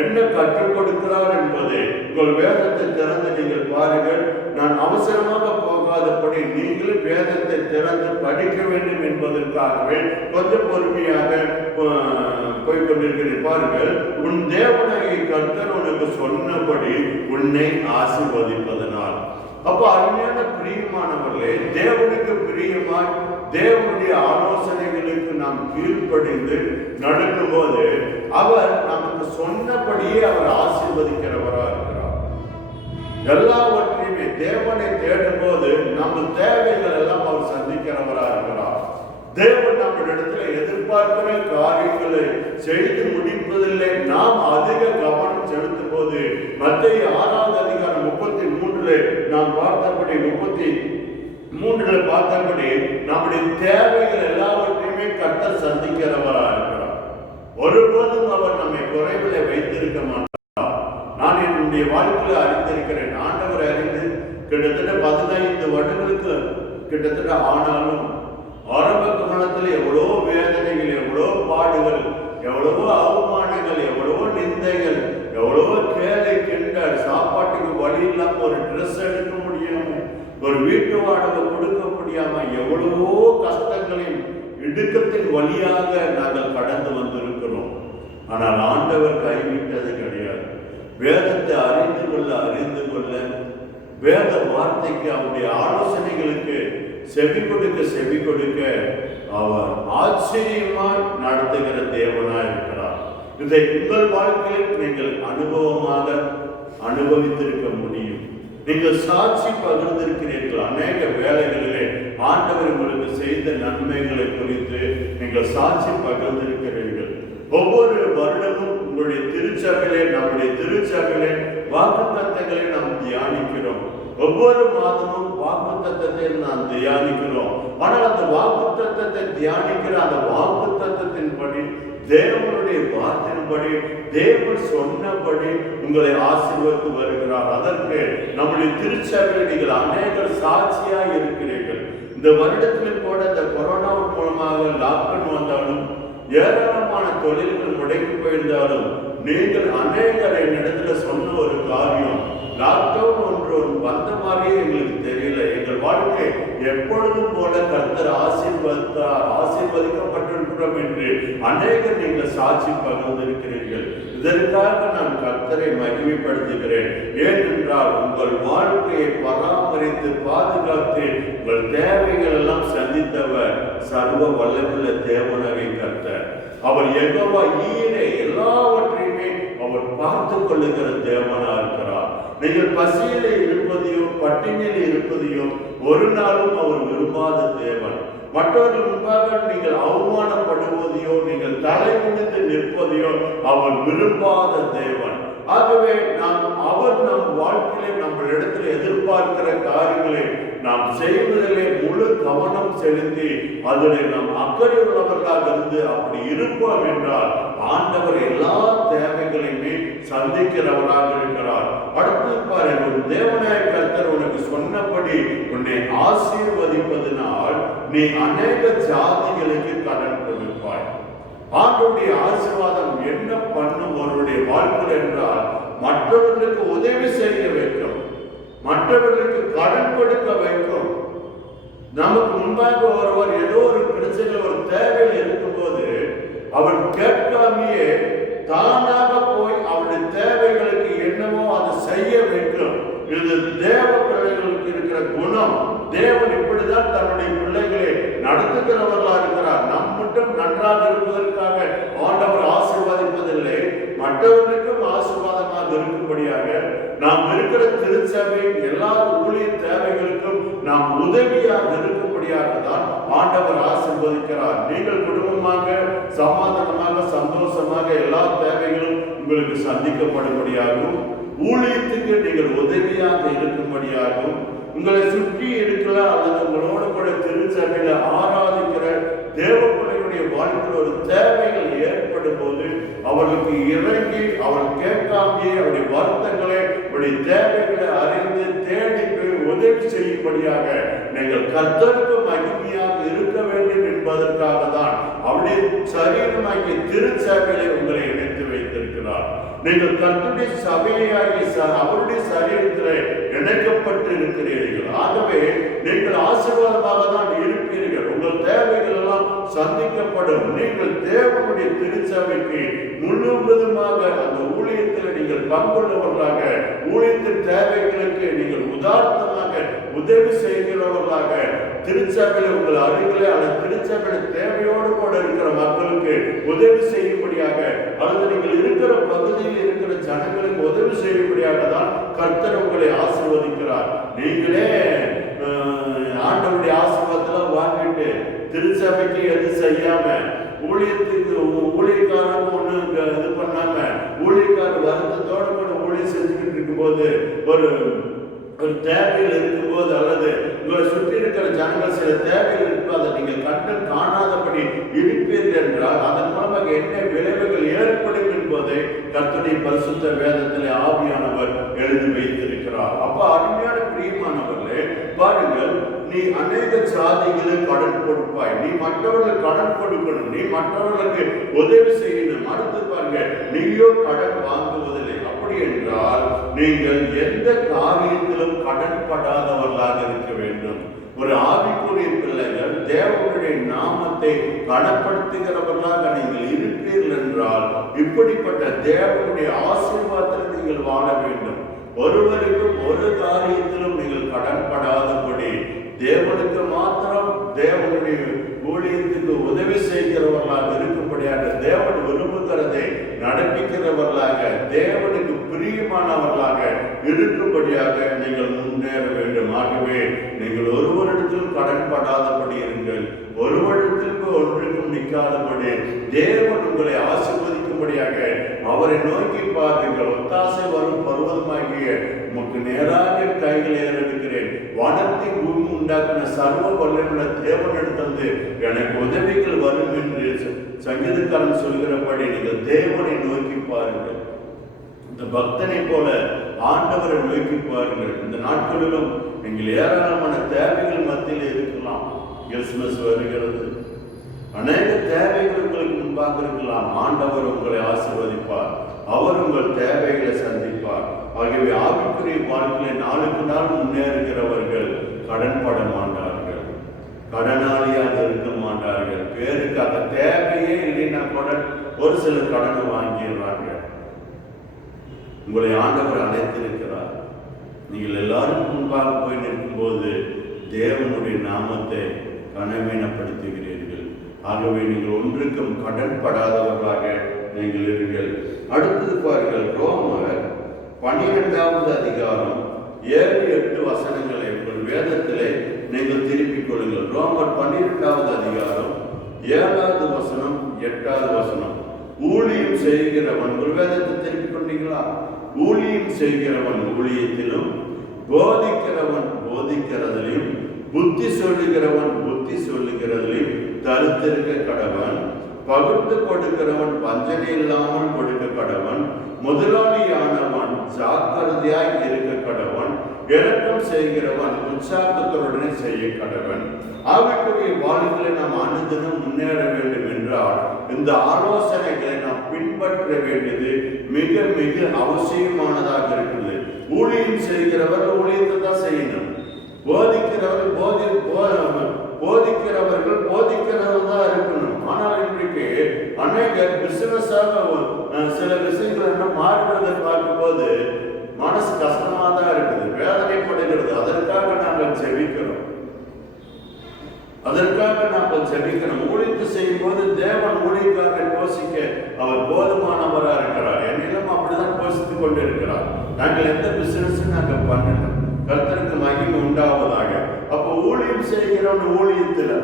என்ன கற்றுக் கொடுக்கிறார் என்பதை உங்கள் வேதத்தை திறந்து நீங்கள் பாருங்கள். நான் அவசரமாக போகாதபடி நீங்களும் வேதத்தை திறந்து படிக்க வேண்டும் என்பதற்காகவே கொஞ்சம் பொறுமையாக போய்கொண்டிருக்கிறேன். பாருங்கள், உன் தேவனாகிய கர்த்தர் உனக்கு சொன்னபடி உன்னை ஆசீர்வதிப்பதனால். அப்ப அருமையான பிரியமானவர்களே, தேவனுக்கு பிரியமாய் தேவனுடைய ஆலோசனைகளுக்கு நாம் கீழ்ப்படிந்து நடக்கும் போது அவர் நமக்கு சொன்னபடியே அவர் ஆசீர்வதிக்கிறவராக இருக்கிறார். எல்லாவற்றையுமே தேவனை தேடும் போது நம்ம தேவைகள் எல்லாம் அவர் சந்திக்கிறவராக இருக்கிறார். தேவன் நம்மிடத்துல எதிர்பார்க்கிற காரியங்களை செய்து முடிப்பதில்லை. நாம் அதிக கவனம் செலுத்தும் போது மத்தேயு 6வது அதிகாரம் 33 நாம் பார்த்தபடி 33 பார்த்தபடி நம்முடைய தேவைகள் எல்லாவற்றையுமே கர்த்தர் சந்திக்கிறவராக இருக்கிறார். ஒருபோதும் அவர் நம்மை குறைவிலே வைத்திருக்க மாட்டார். நான் என்னுடைய வாழ்க்கையில் அறிந்திருக்கிறேன். ஆண்டவர் அறிந்து கிட்டத்தட்ட 15 வருடங்களுக்கு கிட்டத்தட்ட ஆனாலும் ஆரம்ப காலத்தில் எவ்வளோ வேதனைகள், எவ்வளோ பாடுகள், எவ்வளவோ அவமானங்கள், எவ்வளவோ நிந்தைகள், எவ்வளவோ கேளை கிண்டல், சாப்பாட்டுக்கு வழி இல்லாம ஒரு ட்ரெஸ் எடுக்க முடியாம, ஒரு வீட்டு வாடகை கொடுக்க முடியாம எவ்வளவோ கஷ்டங்களின் இடுக்கத்தின் வழியாக நாங்கள் கடந்து வந்திருக்கிறோம். ஆனால் ஆண்டவர் கைவிட்டது கிடையாது. வேதத்தை அறிந்து கொள்ள வேத வார்த்தைக்கு, அவருடைய ஆலோசனைகளுக்கு செவி கொடுக்க அவர் ஆச்சரியமாய் நடத்துகிற தேவனாய் இருக்கிறார். இதை உங்கள் வாழ்க்கையில் நீங்கள் அனுபவமாக அனுபவித்திருக்க முடியும். நீங்கள் சாட்சி பகிர்ந்திருக்கிறீர்கள். அநேக வேலைகளிலே ஆண்டவர் உங்களுக்கு செய்த நன்மைகளை குறித்து நீங்கள் சாட்சி பகிர்ந்திருக்கிறீர்கள். ஒவ்வொரு வருடமும் உங்களுடைய திருச்சபையிலே, நம்முடைய திருச்சபையிலே வாக்குத்தத்தங்களை நாம் தியானிக்கிறோம். ஒவ்வொரு மாதமும் வாக்குத்தத்தத்தை நாம் தியானிக்கிறோம். ஆனால் அந்த வாக்குத்தத்தத்தை தியானிக்கிற அந்த வாக்குத்தத்தத்தின்படி, தேவனுடைய வார்த்தையின்படி, தேவன் சொன்னபடி உங்களை ஆசீர்வதித்து வருகிறார். அதற்கு நம்முடைய திருச்சபையில் நீங்கள் அநேகர் சாட்சியாக இருக்கிறீர்கள். இந்த வருடத்திலும் கூட இந்த கொரோனா மூலமாக லாக்டவுன் வந்தாலும் ஏராளமான தொழில்கள் முடங்கி போயிருந்தாலும் நீங்கள் அநேகர் என்னிடத்துல சொன்ன ஒரு காரியம், லாக்டவுன் ஒன்று வந்த மாதிரியே எங்களுக்கு தெரியல, எங்கள் வாழ்க்கை எப்பொழுதும் போல கர்த்தர் ஆசீர்வதிக்கப்பட்டிருக்கிறோம் என்று அநேகர் நீங்கள் சாட்சி பகிர்ந்திருக்கிறீர்கள். இதற்காக நான் கர்த்தரை மகிமைப்படுத்துகிறேன். ஏனென்றால் உங்கள் வாழ்க்கையை பராமரித்து பாதுகாத்து உங்கள் தேவைகள் எல்லாம் சந்தித்தவர் சர்வ வல்லமுள்ள தேவனாகிய கர்த்தர். அவர் யெகோவா ஈரே, எல்லாவற்றையுமே அவர் பார்த்து கொள்ளுகிற தேவனா இருக்கிறார். நீங்கள் பசியில இருப்பதையோ பட்டினியில இருப்பதையோ ஒரு நாளும் அவர் விரும்பாத தேவன். மற்றவர்கள் முன்பாக நீங்கள் அவமானப்படுவதையோ நீங்கள் தலை குனிந்து நிற்பதையோ அவர் விரும்பாத தேவன். ஆகவே அவர் நம் வாழ்க்கையிலே நம்மளிடத்தில் எதிர்பார்க்கிற காரியங்களை நாம் செய்வதிலே முழு கவனம் செலுத்தி அதில் நாம் அக்கறை உள்ளவர்களாக இருந்து அப்படி இருப்போம் என்றால் ஆண்டவர் எல்லா தேவைகளையுமே சந்திக்கிறவராக இருக்கிறார். அடுத்து பாருங்கள், தேவனாய கர்த்தர் உனக்கு சொன்னபடி உன்னை ஆசீர்வதிப்பதனால் நீ அநேக ஜாதிகளுக்கு கடன் கொடுப்பாய். ஆண்டவருடைய ஆசீர்வாதம் என்ன பண்ணும் ஒருவருடைய வாழ்க்கை என்றால் மற்றவர்களுக்கு உதவி செய்ய வைக்கும், மற்றவர்களுக்கு கடன் கொடுக்க வைக்கும். நமக்கு முன்பாக ஒருவர் ஏதோ ஒரு பிரச்சனை ஒரு தேவையில் இருக்கும்போது அவர் கேட்காமையே தானாக போய் அவருடைய தேவைகளுக்கு என்னவோ அதை செய்ய வைக்கும். இது தேவ பிள்ளைகளுக்கு இருக்கிற குணம். தேவன் இப்படிதான் தன்னுடைய பிள்ளைகளை நடத்துகிறவர்களா இருக்கிறார். நம் மட்டும் நன்றாக இருப்பதற்காக ஆண்டவர் ஆசீர்வதிப்பதில்லை, மற்றவர்களுக்கும் ஆசீர்வாதமாக இருக்கும்படியாக நாம் இருக்கிற திருச்சபையின் எல்லா ஊழிய தேவைகளுக்கும் நாம் உதவியாக இருக்கும்படியாக தான் ஆண்டவர் ஆசீர்வதிக்கிறார். நீங்கள் குடும்பமாக சமாதானமாக சந்தோஷமாக எல்லா தேவைகளும் உங்களுக்கு சந்திக்கப்படும்படியாகும், ஊழியத்துக்கு நீங்கள் உதவியாக இருக்கும்படியாகும், உங்களை சுற்றி இருக்கலாம் அல்லது உங்களோடு கூட திருச்சபையில ஆராதிக்கிற தேவ பிள்ளைகளுடைய வாழ்க்கையில் ஒரு தேவைகள் ஏற்படும் போது அவர்களுக்கு இறங்கி அவர் கேட்காமையே அவருடைய வருத்தங்களை அவருடைய தேவைகளை அறிந்து தேடி போய் உதவி செய்யும்படியாக நீங்கள் கர்த்தருக்கு மகிமையாக இருக்க வேண்டும் என்பதற்காக தான் அவருடைய சரீரமாகிய திருச்சபையிலே உங்களை இணைத்து வைத்திருக்கிறார். நீங்கள் கர்த்தருடைய சபையாகிய அவருடைய சரீரத்தில் இணைக்கப்பட்டு இருக்கிறீர்கள். ஆகவே நீங்கள் ஆசீர்வாதமாக தான் இருப்பீர்கள். உங்கள் தேவைகள் எல்லாம் சந்திக்கப்படும். நீங்கள் தேவனுடைய திருச்சபைக்கு முழுவதுமாக அந்த ஊழியத்தில் நீங்கள் பங்குள்ளவர்களாக, ஊழியத்தின் தேவைகளுக்கு நீங்கள் உதாரணமாக உதவி செய்கிறவர்களாக, திருச்சபையில் உங்கள் அருகிலே அந்த திருச்சபையில் தேவையோடு கூட இருக்கிற மக்களுக்கு உதவி செய்யும்படியாக அல்லது நீங்கள் இருக்கிற பகுதியில் இருக்கிற ஜனங்களுக்கு உதவி செய்யும்படியாக தான் கர்த்தர் உங்களை ஆசீர்வதிக்கிறார். நீங்களே ஆண்டவருடைய ஆசீர்வாதத்தெல்லாம் வாங்கிட்டு திருச்சபைக்கு எது செய்யாம ஊழியத்துக்கு ஊழியக்காரங்க ஒண்ணு இது பண்ணாம ஊழியக்காரர் வருத்தத்தோட கூட ஊழியம் செஞ்சுக்கிட்டு இருக்கும்போது ஒரு தேவையில் இருக்கும்போது அல்லது உங்களை சுற்றி இருக்கிற ஜனங்கள் சில தேவைகள் இருக்கும், அதை நீங்கள் கண்டு காணாதபடி இருப்பீர்கள் என்றால் அதன் மூலமாக என்ன விளைவுகள் ஏற்படும் என்பதை கர்த்தருடைய பரிசுத்த வேதத்திலே ஆவியானவர் எழுதி வைத்திருக்கிறார். அப்ப அருமையான பிரியமானவர்களே, பாருங்கள், நீ அநேக ஜாதிகளுக்கு கடன் கொடுப்பாய், நீ மற்றவர்களுக்கு கடன் கொடுக்கணும், நீ மற்றவர்களுக்கு உதவி செய்யணும். அடுத்து பாருங்க, நீயோ கடன் வாங்குவதில்லை. அப்படி என்றால் நீங்கள் எந்த காரியத்திலும் கடன் படாதவர்களாக இருக்க வேண்டும். ஒரு ஆவிக்குரிய பிள்ளைகள் தேவனுடைய நாமத்தை கனப்படுத்துகிறவர்களாக நீங்கள் இருப்பீர்கள் என்றால் இப்படிப்பட்ட தேவனுடைய ஆசீர்வாதத்தில் நீங்கள் வாழ வேண்டும். ஒருவருக்கும் ஒரு காரியத்திலும் நீங்கள் கடன்படாதபடி தேவனுக்கு மாத்திரம் தேவனுடைய ஊழியத்துக்கு உதவி செய்கிறவர்களாக இருக்கும்படியாக தேவன் விரும்புகிறதை நடப்பிக்கிறவர்களாக தேவனுக்கு பிரியமானவர்களாக இருக்கும்படியாக நீங்கள் முன்னேற வேண்டும். ஆகவே நீங்கள் ஒருவரிடத்திலும் கடன்படாதபடி இருங்கள், ஒருவரிடத்திற்கு ஒன்றுக்கும் நிற்காதபடி தேவன் உங்களை ஆசீர்வதிக்கும்படியாக அவரை நோக்கி பாருங்கள். ஒத்தாசை வரும் பருவதமாகிய உமக்கு நேராக கைகள் ஏறெடுக்கிறேன். வானத்தின் பூமி உண்டாக்கின சர்வ வல்லமையுள்ள தேவனிடத்திலிருந்து எனக்கு உதவிகள் வரும் என்று சங்கீதக்காரன் சொல்கிறபடி நீங்கள் தேவனை நோக்கி பாருங்கள். இந்த பக்தனை போல ஆண்டவரை நோக்கி பாருங்கள். இந்த நாட்களிலும் நீங்கள் ஏராளமான தேவைகள் மத்தியில் இருக்கலாம். கிறிஸ்துமஸ் வருகிறது. அநேக தேவைகள் உங்களுக்கு முன்பாக இருக்கலாம். ஆண்டவர் உங்களை ஆசீர்வதிப்பார். அவர் உங்கள் தேவைகளை சந்திப்பார். ஆகவே ஆவிக்குரிய வாழ்க்கையில நாளுக்கு நாள் முன்னேறுகிறவர்கள் கடன் பட மாட்டார்கள், கடனாளியாக இருக்க மாட்டார்கள். பேருக்காக தேவையே இல்லைன்னா கூட ஒரு சிலர் கடனை வாங்கிடுறாங்க. உங்களை ஆண்டவர் அழைத்திருக்கிறார். நீங்கள் எல்லாருக்கும் முன்பாக போய் நிற்கும் போது தேவனுடைய நாமத்தை கனவீனப்படுத்துகிறீர்கள். ஆகவே நீங்கள் ஒன்றுக்கும் கடன் படாதவர்களாக நீங்கள் இருங்கள். அடுத்தது பாருங்கள், ரோமர் 12வது அதிகாரம் 7-8 வசனங்களை உங்கள் வேதத்திலே நீங்கள் திருப்பிக் கொள்ளுங்கள். ரோமர் 12வது அதிகாரம் 7வது வசனம் 8வது வசனம். ஊழியம் செய்கிறவன், ஒரு வேதத்தை திருப்பிக் கொண்டீங்களா? ஊழியம் செய்கிறவன் ஊழியத்திலும், போதிக்கிறவன் போதிக்கிறதிலும், புத்தி சொல்லுகிறவன் புத்தி சொல்லுகிறதிலும் தருத்திருக்க கடவன். பகிர்ந்து கொடுக்கிறவன் வஞ்சனை இல்லாமல் கொடுக்க கடவன். முதலாளியானவன் ஜாக்கிரதையாய் இருக்க கடவன். இரக்கம் செய்கிறவன் உற்சாகத்துடனே செய்ய கடவன். ஆவிக்குரிய வாழ்க்கையை நாம் அனுதினம் முன்னேற வேண்டும் என்றால் இந்த ஆலோசனைகளை நாம் பின்பற்ற வேண்டியது மிக மிக அவசியமானதாக இருக்குது. ஊழியம் செய்கிறவர் ஊழியத்தை தான் செய்யணும். போதிக்கிறவர்கள் போதிக்கிறவர்கள் தான் இருக்கணும். ஆனால் இன்றைக்கு அநேக பிசினஸாக சில விஷயங்கள் என்ன மாறுவதை பார்க்கும்போது மனசு கஷ்டமா தான் இருக்குது, வேதனைப்படுகிறது. அதற்காக நாங்கள் ஜெபிக்கிறோம். ஊழித்து செய்யும் போது தேவன் ஊழியக்காரரை போஷிக்க அவர் போதுமானவராக இருக்கிறார். என்னிலும் அப்படிதான் போஷித்துக் கொண்டு இருக்கிறார். நாங்கள் எந்த பிசினஸ் நாங்கள் பண்ணல. கர்த்தருக்கு மகிமை உண்டாவதாக. அப்போ ஊழியம் செய்கிறவன் ஊழியத்தில்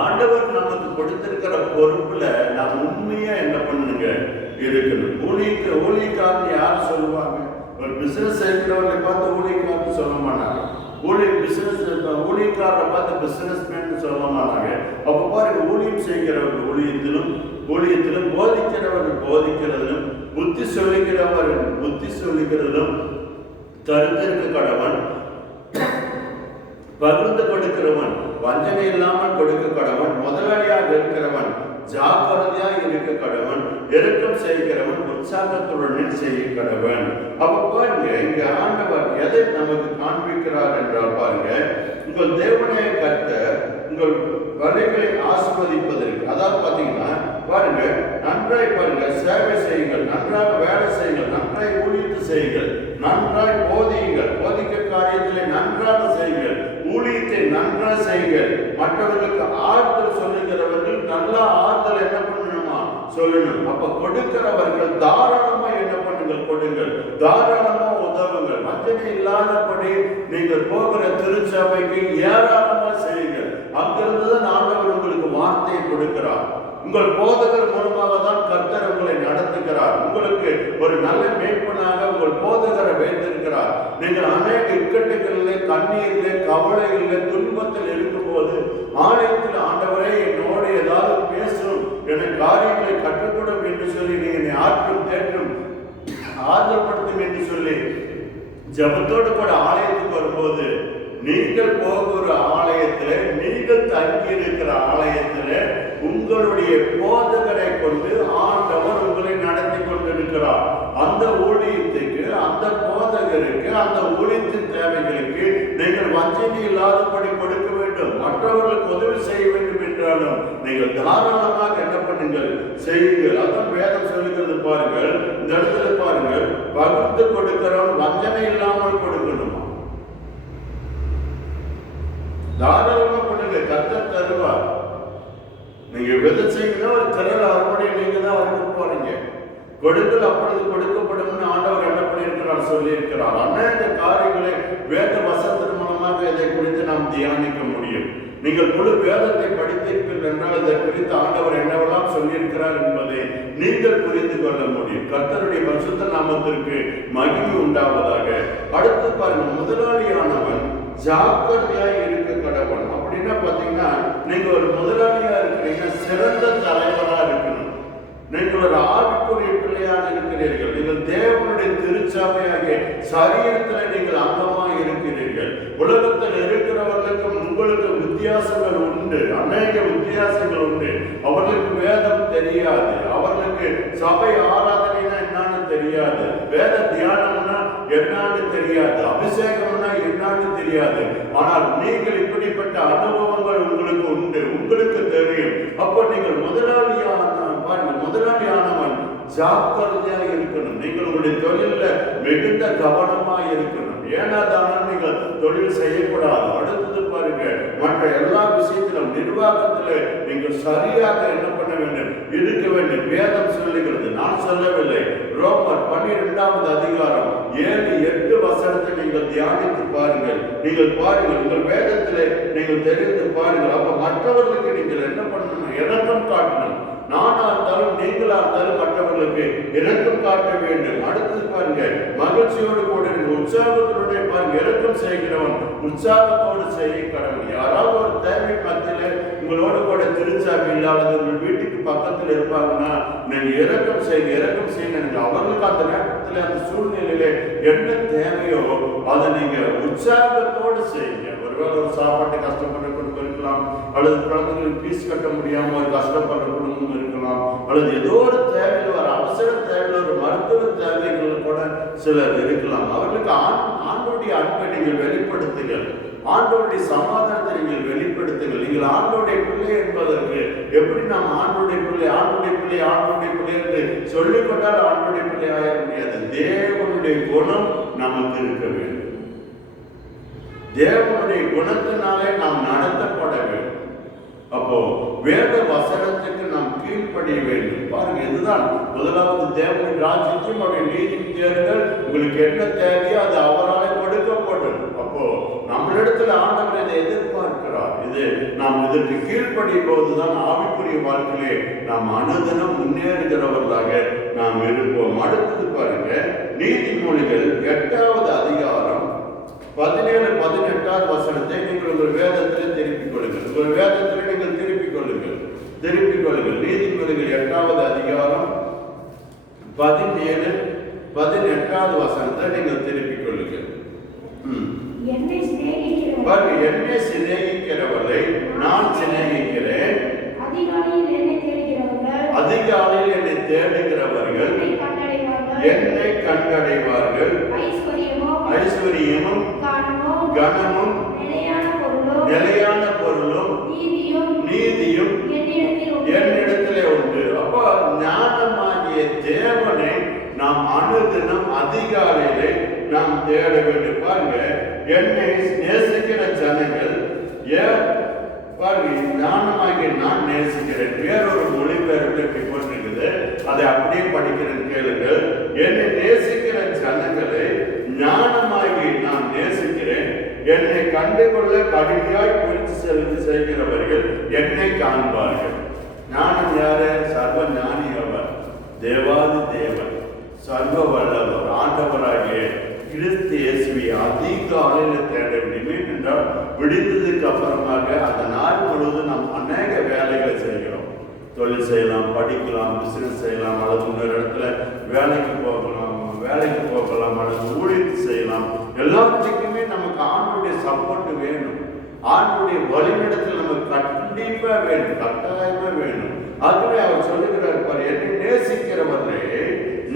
ஆண்டவர் நமக்கு கொடுத்திருக்கிற பொறுப்புல நாம் உண்மையா என்ன பண்ணுங்க இருக்கணும். ஊழியக்காரன் யாரும் சொல்லுவாங்க? ஒரு பிசினஸ் செய்கிறவர்களை பார்த்து ஊழியக்காரன் சொல்ல மாட்டாங்க. ஊழியக்காரரை பார்த்து பிசினஸ் மேன் சொல்ல மாட்டாங்க. அப்ப பாருங்க, ஊழியம் செய்கிறவர்கள் ஊழியத்திலும் போதிக்கிறவர்கள் போதிக்கிறதிலும், புத்தி சொல்லுகிறவர்கள் புத்தி சொல்லுகிறதிலும் தருத்திருக்க கடவன். பகிர்ந்து கொடுக்கிறவன் வஞ்சனை இல்லாமல் கொடுக்க கடவன். முதலாளியாக இருக்கிறவன் ஜாக்கிரதையாக இருக்க கடவன். இரக்கம் செய்கிறவன் உற்சாகத்துடன் செய்ய கடவன். அப்ப பாருங்க, இங்க ஆண்டவர் எதை நமக்கு காண்பிக்கிறார் என்றால் பாருங்க, உங்கள் தேவனை கர்த்தர் உங்கள் வழிகளை ஆசீர்வதிப்பதற்கு, அதாவது பாத்தீங்கன்னா பாருங்க, நன்றாய் பாருங்க சேவை செய்யுங்கள், நன்றாக வேலை செய்யுங்கள், நன்றாய் ஊழியத்து செய்யுங்கள், நன்றாய் போதியுங்கள், போதிக்க காரியத்திலே நன்றாக செய்யுங்கள், ஊழியத்தை நன்றாக செய்யுங்கள். மற்றவர்களுக்கு ஆறுதல் சொல்லுகிறவர்கள் நல்லா ஆறுதல் என்ன பண்ணணுமா சொல்லணும். அப்ப கொடுக்கிறவர்கள் தாராளமா என்ன பண்ணுங்கள், கொடுங்கள், தாராளமா உதவுங்கள். வஞ்சனை இல்லாதபடி நீங்கள் போகிற திருச்சபைக்கு ஏராளமா செய்யுங்கள். அங்கிருந்துதான் ஆண்டவர் உங்களுக்கு வார்த்தையை கொடுக்கிறார். உங்கள் போதகர் மூலமாக தான் கர்த்தர் உங்களை நடத்துகிறார். உங்களுக்கு ஒரு நல்ல மேய்ப்பனாக உங்கள் போதகரை வைத்திருக்கிறார். நீங்கள் அநேக இக்கட்டுகளிலே, கண்ணீரிலே, கவலைகளிலே, துன்பத்தில் இருக்கும்போது ஆலயத்தில் ஆண்டவரே என்னோடு ஏதாவது பேசும், எனக்கு காரியங்களை கற்றுக்கொடும் என்று சொல்லி நீங்கள் ஆற்றும் தேற்றும் ஆதரப்படுத்தும் என்று சொல்லி ஜபத்தோடு கூட ஆலயத்துக்கு வரும்போது, நீங்கள் போகிற ஆலயத்திலே, நீங்கள் தங்கி இருக்கிற ஆலயத்திலே உங்களுடைய போதகரை கொண்டு ஆண்டவர் உங்களை நடத்தி கொண்டிருக்கிறார். அந்த ஊழியத்துக்கு, அந்த போதகருக்கு, அந்த ஊழியத்தின் தேவைகளுக்கு நீங்கள் வஞ்சனை இல்லாதபடி கொடுக்க வேண்டும். மற்றவர்களுக்கு உதவி செய்ய வேண்டும் என்றாலும் நீங்கள் தாராளமாக என்ன பண்ணுங்கள், செய்யுங்கள். அதான் வேதம் சொல்லுகிறது பாருங்கள். இந்த இடத்துல பாருங்கள், பகிர்ந்து கொடுக்கிறவன் வஞ்சனை இல்லாமல் கொடுக்கணுமா? தாராளமா கொடுங்க, கர்த்தர் தருவார். நீங்க விதைச்சீங்கன்னா ஒரு திரள் அறுவடை நீங்க தான் அறுக்க போறீங்க. கொடுக்கல் அப்பொழுது கொடுக்கப்படும் ஆண்டவர் என்ன பண்ணியிருக்கிறார் சொல்லி இருக்கிறார். அநேக காரியங்களை வேத வசனத்தின் மூலமாக இதை குறித்து நாம் தியானிக்க முடியும். நீங்கள் முழு வேதத்தை படித்தீர்கள் என்றால் இதை குறித்து ஆண்டவர் என்னவெல்லாம் சொல்லியிருக்கிறார் என்பதை நீங்கள் புரிந்து கொள்ள முடியும். கர்த்தருடைய பரிசுத்த நாமத்திற்கு மகிமை உண்டாவதாக. அடுத்து பாருங்க, முதலாளியானவன் ஜாக்கிரதையாய் இருக்க கடவன். அப்படின்னா பாத்தீங்கன்னா, நீங்க ஒரு முதலாளியா இருக்கிறீங்க, சிறந்த தலைவரா இருக்கணும். நீங்கள் ஒரு ஆவிக்குரிய பிள்ளையாக இருக்கிறீர்கள். நீங்கள் தேவனுடைய திருச்சபையாகிய சரீரத்தில் நீங்கள் அங்கமாக இருக்கிறீர்கள். உலகத்தில் இருக்கிற வித்தியாசங்கள் உண்டு, அநேக வித்தியாசங்கள் உண்டு. அவர்களுக்கு வேதம் தெரியாது, அவர்களுக்கு சபை ஆராதனைனா என்னன்னு தெரியாது, வேத தியானம்னா என்னன்னு தெரியாது, அபிஷேகம்னா என்னன்னு தெரியாது. ஆனால் நீங்கள் இப்படிப்பட்ட அனுபவங்கள் உங்களுக்கு உண்டு, உங்களுக்கு தெரியும். அப்போ நீங்கள் முதலாளியானவன் ஜாக்கிரதையாக இருக்கணும். நீங்கள் உங்களுடைய தொழில மிகுந்த கவனமாக இருக்கணும். ஏனாதான நீங்கள் தொழில் செய்யக்கூடாது. அடுத்தது பாருங்க, மற்ற எல்லா விஷயத்திலும் நிர்வாகத்தில் நீங்கள் சரியாக என்ன பண்ண வேண்டும், இருக்க வேண்டும். வேதம் சொல்லுகிறது, நான் சொல்லவில்லை. ரோமர் 12வது அதிகாரம் 7-8 வசனத்தை நீங்கள் தியானித்து பாருங்கள். நீங்கள் பாருங்கள், உங்கள் வேதத்திலே நீங்கள் தெரிந்து பாருங்கள். அப்ப மற்றவர்களுக்கு நீங்கள் என்ன பண்ணணும், இரக்கம் காட்டணும். நானா இருந்தாலும் நீங்களா இருந்தாலும் மற்றவர்களுக்கு இரக்கம் காட்ட வேண்டும். அடுத்தது பாருங்க, மகிழ்ச்சியோடு கூட உற்சாகத்தோட பாருங்க, இரக்கம் செய்கிறவன் உற்சாகத்தோடு செய்ய கடவுள். யாராவது ஒரு தேவை மத்தியில உங்களோட கூட திருச்சாமி இல்லாத உங்கள் வீட்டுக்கு பக்கத்தில் இருப்பாங்கன்னா நீங்க இரக்கம் செய்யுங்க. அவர்களுக்கு அந்த நேரத்தில் அந்த சூழ்நிலையில என்ன தேவையோ அதை நீங்க உற்சாகத்தோடு செய்யுங்க. ஒருவேளை ஒரு சாப்பாட்டு கஷ்டப்படுற குடும்பம் இருக்கலாம், அல்லது குழந்தைங்களுக்கு ஃபீஸ் கட்ட முடியாம ஒரு கஷ்டப்படுற குடும்பம் இருக்கலாம், அல்லது ஏதோ ஒரு தேவையில் ஒரு அவசர தேவையில் ஒரு மருத்துவ தேவைகள் கூட சிலர் இருக்கலாம். அவர்களுக்கு ஆண்டோடைய அன்பை நீங்கள் வெளிப்படுத்துங்கள், ஆண்டோடைய சமாதானத்தை நீங்கள் வெளிப்படுத்துங்கள். நீங்கள் ஆண்டோடைய பிள்ளை என்பதற்கு எப்படி நாம் ஆண்டோடைய பிள்ளை என்று சொல்லிக்கொண்டால் ஆண்டோடைய பிள்ளை ஆக முடியாது. தேவனுடைய குணம் நமக்கு இருக்க வேண்டும். தேவனுடைய குணத்தினாலே நாம் நடத்தப்பட வேண்டும். அப்போ வேத வசனத்துக்கு நாம் கீழ்ப்படிய வேண்டும். பாருங்க, இதுதான் முதலாவது தேவனுடைய ராஜ்யத்தையும் அவருடைய நீதியும் தேடுங்கள். உங்களுக்கு என்ன தேவையோ அது அவரால் கொடுக்கப்படும். அப்போ நம்மளிடத்துல ஆண்டவர் இதை எதிர்பார்க்கிறார். இது நாம் இதற்கு கீழ்ப்படியும் போதுதான் ஆவிக்குரிய வாழ்க்கையிலே நாம் அனுதினம் முன்னேறுகிறவர்களாக நாம் இருப்போம். அடுத்தது பாருங்க, நீதிமொழிகள் 8வது அதிகாரம் 17-18 வசனத்தை நீங்கள் உங்கள் வேதத்தில் திருப்பிக் கொள்ளுங்கள். உங்கள் வேதத்தில் நீங்கள் திருப்பிக் கொள்ளுங்கள். நீதிமொழிகள் 8வது அதிகாரம் 17-18 வசனத்தை நீங்கள் திருப்பிக் கொள்ளுங்கள். என்னை சிநேகிக்கிறவர்களை நான் சிநேகிக்கிறேன். அதிகாலையில் என்னை தேடுகிறவர்கள் என்னை கண்டடைவார்கள். ஐஸ்வர்யமும் கனமும் நிலையான பொருளும் நீதியும் என்னிடத்திலே உண்டு. அப்போ ஞானமாகிய தேவனை நாம் அனுதினம் அதிகாலையிலே நாம் தேட வேண்டும். பாருங்க, என்னை நேசிக்கிற ஜனங்கள் பாருங்க, ஞானமாகிய நான் நேசிக்கிறேன். வேறொரு மொழிபெயர்ப்பு போட்டிருக்குது, அதை அப்படியே படிக்கிறேன் கேளுங்கள். என்னை நேசிக்கிற ஜனங்களை ஞானமாகி நான் நேசிக்கிறேன். என்னை கண்டுகொள்ள கடுமையாய் முயற்சி செய்கிறவர்கள் என்னை காண்பார்கள். ஞானம் யாரு? சர்வ ஞானி அவர், தேவாதி தேவன், சர்வ வல்லவர், ஆண்டவராகிய கிறிஸ்து இயேசுவை அதிகாலையில் தேட வேண்டும். என்றால் விடுத்ததுக்கு அப்புறமாக அந்த நாள் முழுவதும் நாம் அநேக வேலைகளை செய்கிறோம். தொழில் செய்யலாம், படிக்கலாம், பிசினஸ் செய்யலாம், அல்லது இன்னொரு இடத்துல வேலைக்கு போகலாம், அல்லது ஊழியத்தை செய்யலாம். எல்லாத்துக்குமே நமக்கு ஆண்டோடைய சப்போர்ட் வேணும். ஆண்டோடைய வழிநடத்தல் நமக்கு கண்டிப்பா வேணும், கட்டாயமா வேணும். அதுவே அவர் சொல்லுகிறார் பாரு, என்னை நேசிக்கிறவர்களே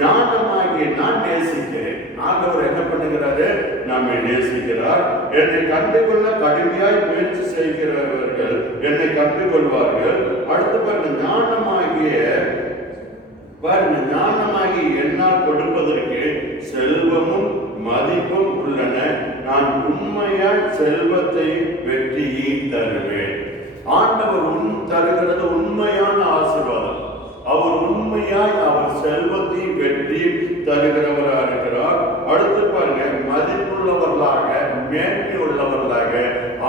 ஞானமாகிய நான் நேசிக்கிறேன். ஆண்டவர் என்ன பண்ணுகிறாரு? நம்மை நேசிக்கிறார். என்னை கண்டுகொள்ள கடுமையாய் முயற்சி செய்கிறவர்கள் என்னை கண்டுகொள்வார்கள். அடுத்து பாருங்க, ஞானமாகி என்னால் கொடுப்பதற்கு செல்வமும் மதிப்பும் உள்ளன. நான் உண்மையாய் செல்வத்தை வெற்றியை தருவேன். ஆண்டவர் தருகிறது உண்மையான ஆசீர்வாதம். அவர் உண்மையாய் அவர் செல்வத்தை வெற்றி தருகிறவராக இருக்கிறார். அடுத்து பாருங்க, மதிப்புள்ளவர்களாக மேன்மை உள்ளவர்களாக